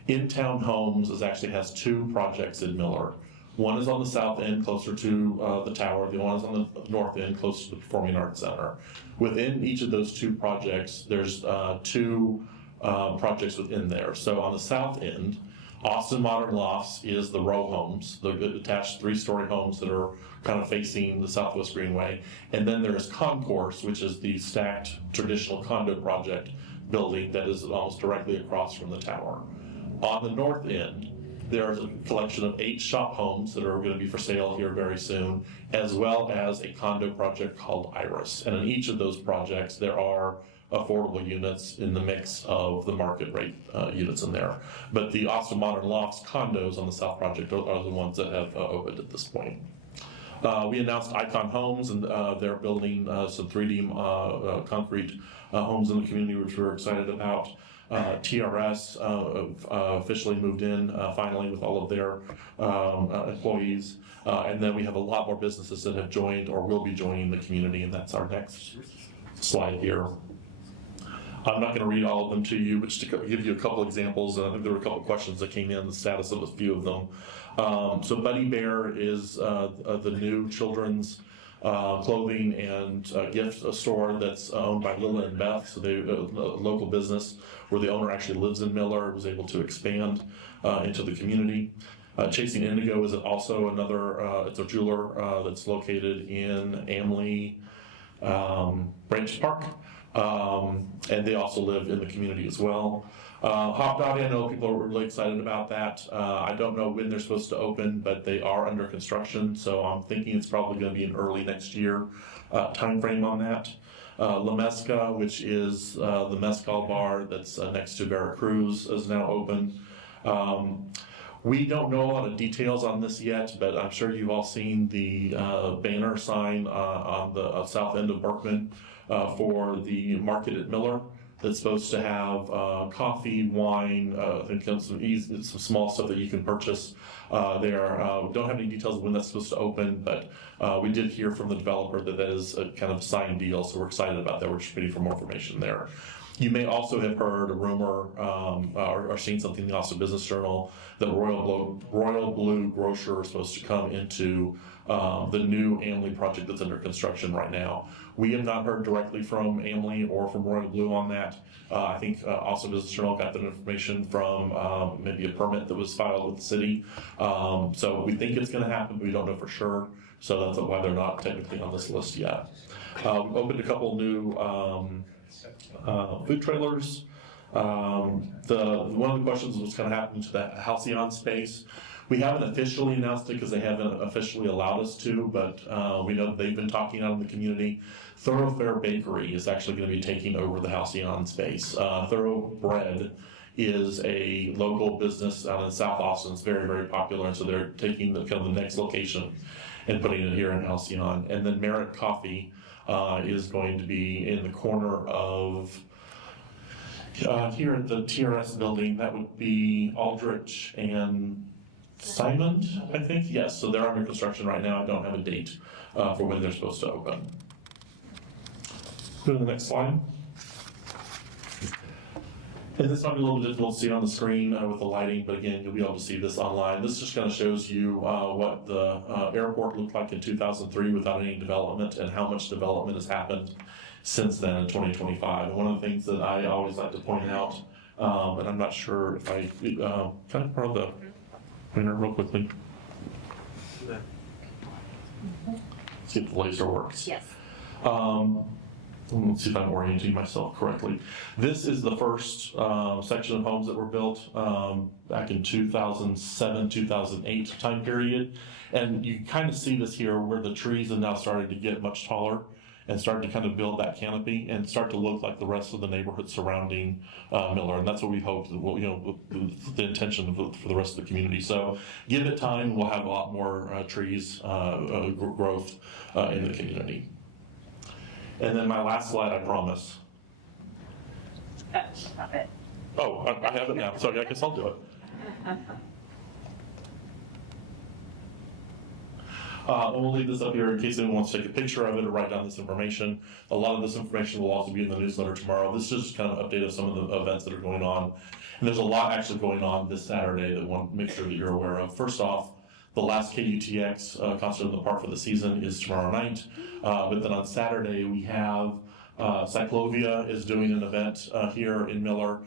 In-Town Homes actually has two projects in Miller. One is on the south end, closer to the tower. The one is on the north end, closer to the Performing Arts Center. Within each of those two projects, there's two projects within there. So on the south end, Austin Modern Lofts is the row homes, the attached 3-story homes that are kind of facing the Southwest Greenway. And then there's Concourse, which is the stacked traditional condo project building that is almost directly across from the tower. On the north end, there's a collection of 8 shop homes that are going to be for sale here very soon, as well as a condo project called Iris. And in each of those projects, there are affordable units in the mix of the market rate units in there. But the Austin Modern Lofts condos on the South Project are the ones that have opened at this point. We announced Icon Homes, and they're building some 3D concrete homes in the community, which we're excited about. TRS officially moved in finally with all of their employees. And then we have a lot more businesses that have joined or will be joining the community, and that's our next slide here. I'm not going to read all of them to you, but just to give you a couple examples. I think there were a couple questions that came in, the status of a few of them. So Buddy Bear is the new children's clothing and gift store that's owned by Lila and Beth. So they a local business where the owner actually lives in Miller, was able to expand into the community. Chasing Indigo is also another, it's a jeweler that's located in Amley Branch Park. And they also live in the community as well. Hop Dottie, I know people are really excited about that. I don't know when they're supposed to open, but they are under construction, so I'm thinking it's probably going to be an early next year time frame on that. La Mezca, which is the mezcal bar that's next to Veracruz, is now open. We don't know a lot of details on this yet, but I'm sure you've all seen the banner sign on the south end of Berkman for the market at Miller. That's supposed to have coffee, wine, I think some small stuff that you can purchase there. Don't have any details of when that's supposed to open, but we did hear from the developer that that is a kind of signed deal, so we're excited about that. We're just waiting for more information there. You may also have heard a rumor or seen something in the Austin Business Journal that Royal Blue Grocer is supposed to come into the new Amley project that's under construction right now. We have not heard directly from Amley or from Royal Blue on that. I think Austin Business Journal got that information from maybe a permit that was filed with the city. So we think it's going to happen, but we don't know for sure. So that's why they're not technically on this list yet. We've opened a couple new food trailers. One of the questions was kind of happening to that Halcyon space. We haven't officially announced it because they haven't officially allowed us to, but we know that they've been talking out in the community. Thoroughfare Bakery is actually going to be taking over the Halcyon space. Thoroughbread is a local business out in South Austin. It's very, very popular, and so they're taking the kind of the next location and putting it here in Halcyon. And then Merit Coffee is going to be in the corner of here at the TRS building. That would be Aldrich and Simon, I think. Yes, so they're under construction right now. I don't have a date for when they're supposed to open. Go to the next slide. And this might be a little difficult to see on the screen with the lighting, but again, you'll be able to see this online. This just kind of shows you what the airport looked like in 2003 without any development and how much development has happened since then in 2025. And one of the things that I always like to point out, and I'm not sure if I, kind of borrow the pointer real quickly. See if the laser works. Yes. Let's see if I'm orienting myself correctly. This is the first section of homes that were built back in 2007, 2008 time period. And you kind of see this here where the trees have now started to get much taller and start to kind of build that canopy and start to look like the rest of the neighborhood surrounding Mueller. And that's what we hope, the intention for the rest of the community. So give it time, we'll have a lot more trees growth in the community. And then my last slide, I promise. Stop it. Oh, I have it now, so I guess I'll do it. And we'll leave this up here in case anyone wants to take a picture of it or write down this information. A lot of this information will also be in the newsletter tomorrow. This is just kind of an update of some of the events that are going on. And there's a lot actually going on this Saturday that I want to make sure that you're aware of. First off, the last KUTX concert in the park for the season is tomorrow night. But then on Saturday, we have Cyclovia is doing an event here in Mueller.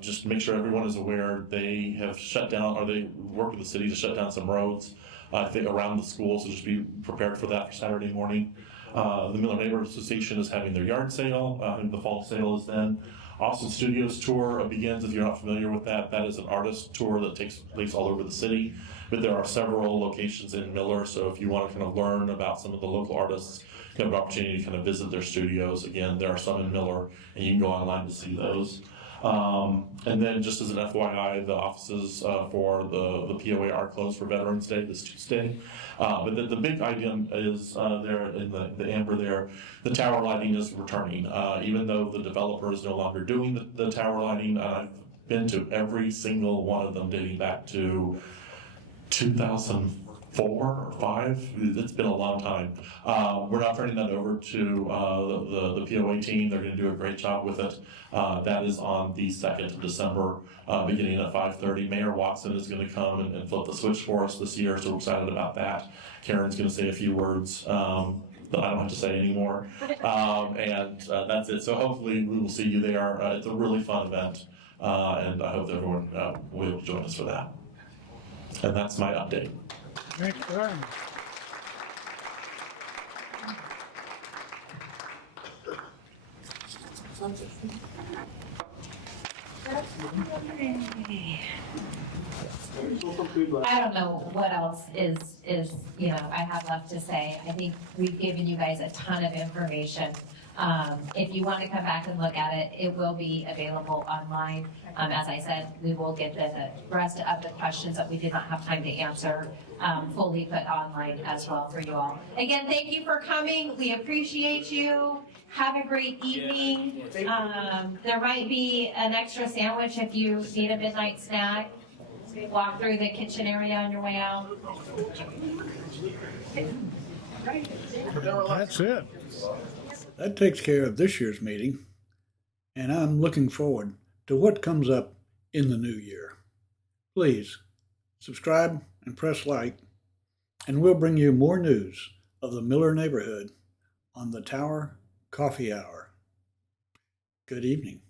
Just to make sure everyone is aware, they have shut down, or they work with the city to shut down some roads, I think, around the school. So just be prepared for that for Saturday morning. The Mueller Neighborhood Association is having their yard sale, and the fall sale is then. Austin Studios Tour begins, if you're not familiar with that. That is an artist tour that takes place all over the city. But there are several locations in Mueller, so if you want to kind of learn about some of the local artists, you have an opportunity to kind of visit their studios. Again, there are some in Mueller, and you can go online to see those. And then just as an FYI, the offices for the POA are closed for Veterans Day this Tuesday. But the big item is there in the amber there, the tower lighting is returning. Even though the developer is no longer doing the tower lighting, I've been to every single one of them dating back to 2004 or 5. It's been a long time. We're now turning that over to the POA team. They're going to do a great job with it. That is on the 2nd of December, beginning at 5:30. Mayor Watson is going to come and flip the switch for us this year, so we're excited about that. Karen's going to say a few words that I don't have to say anymore. And that's it. So hopefully we will see you there. It's a really fun event, and I hope everyone will join us for that. And that's my update. Thanks, Brian. I don't know what else is I have left to say. I think we've given you guys a ton of information. If you want to come back and look at it, it will be available online. As I said, we will get the rest of the questions that we did not have time to answer fully put online as well for you all. Again, thank you for coming. We appreciate you. Have a great evening. There might be an extra sandwich if you need a midnight snack. Walk through the kitchen area on your way out. That's it. That takes care of this year's meeting, and I'm looking forward to what comes up in the new year. Please subscribe and press like, and we'll bring you more news of the Mueller neighborhood on the Tower Coffee Hour. Good evening.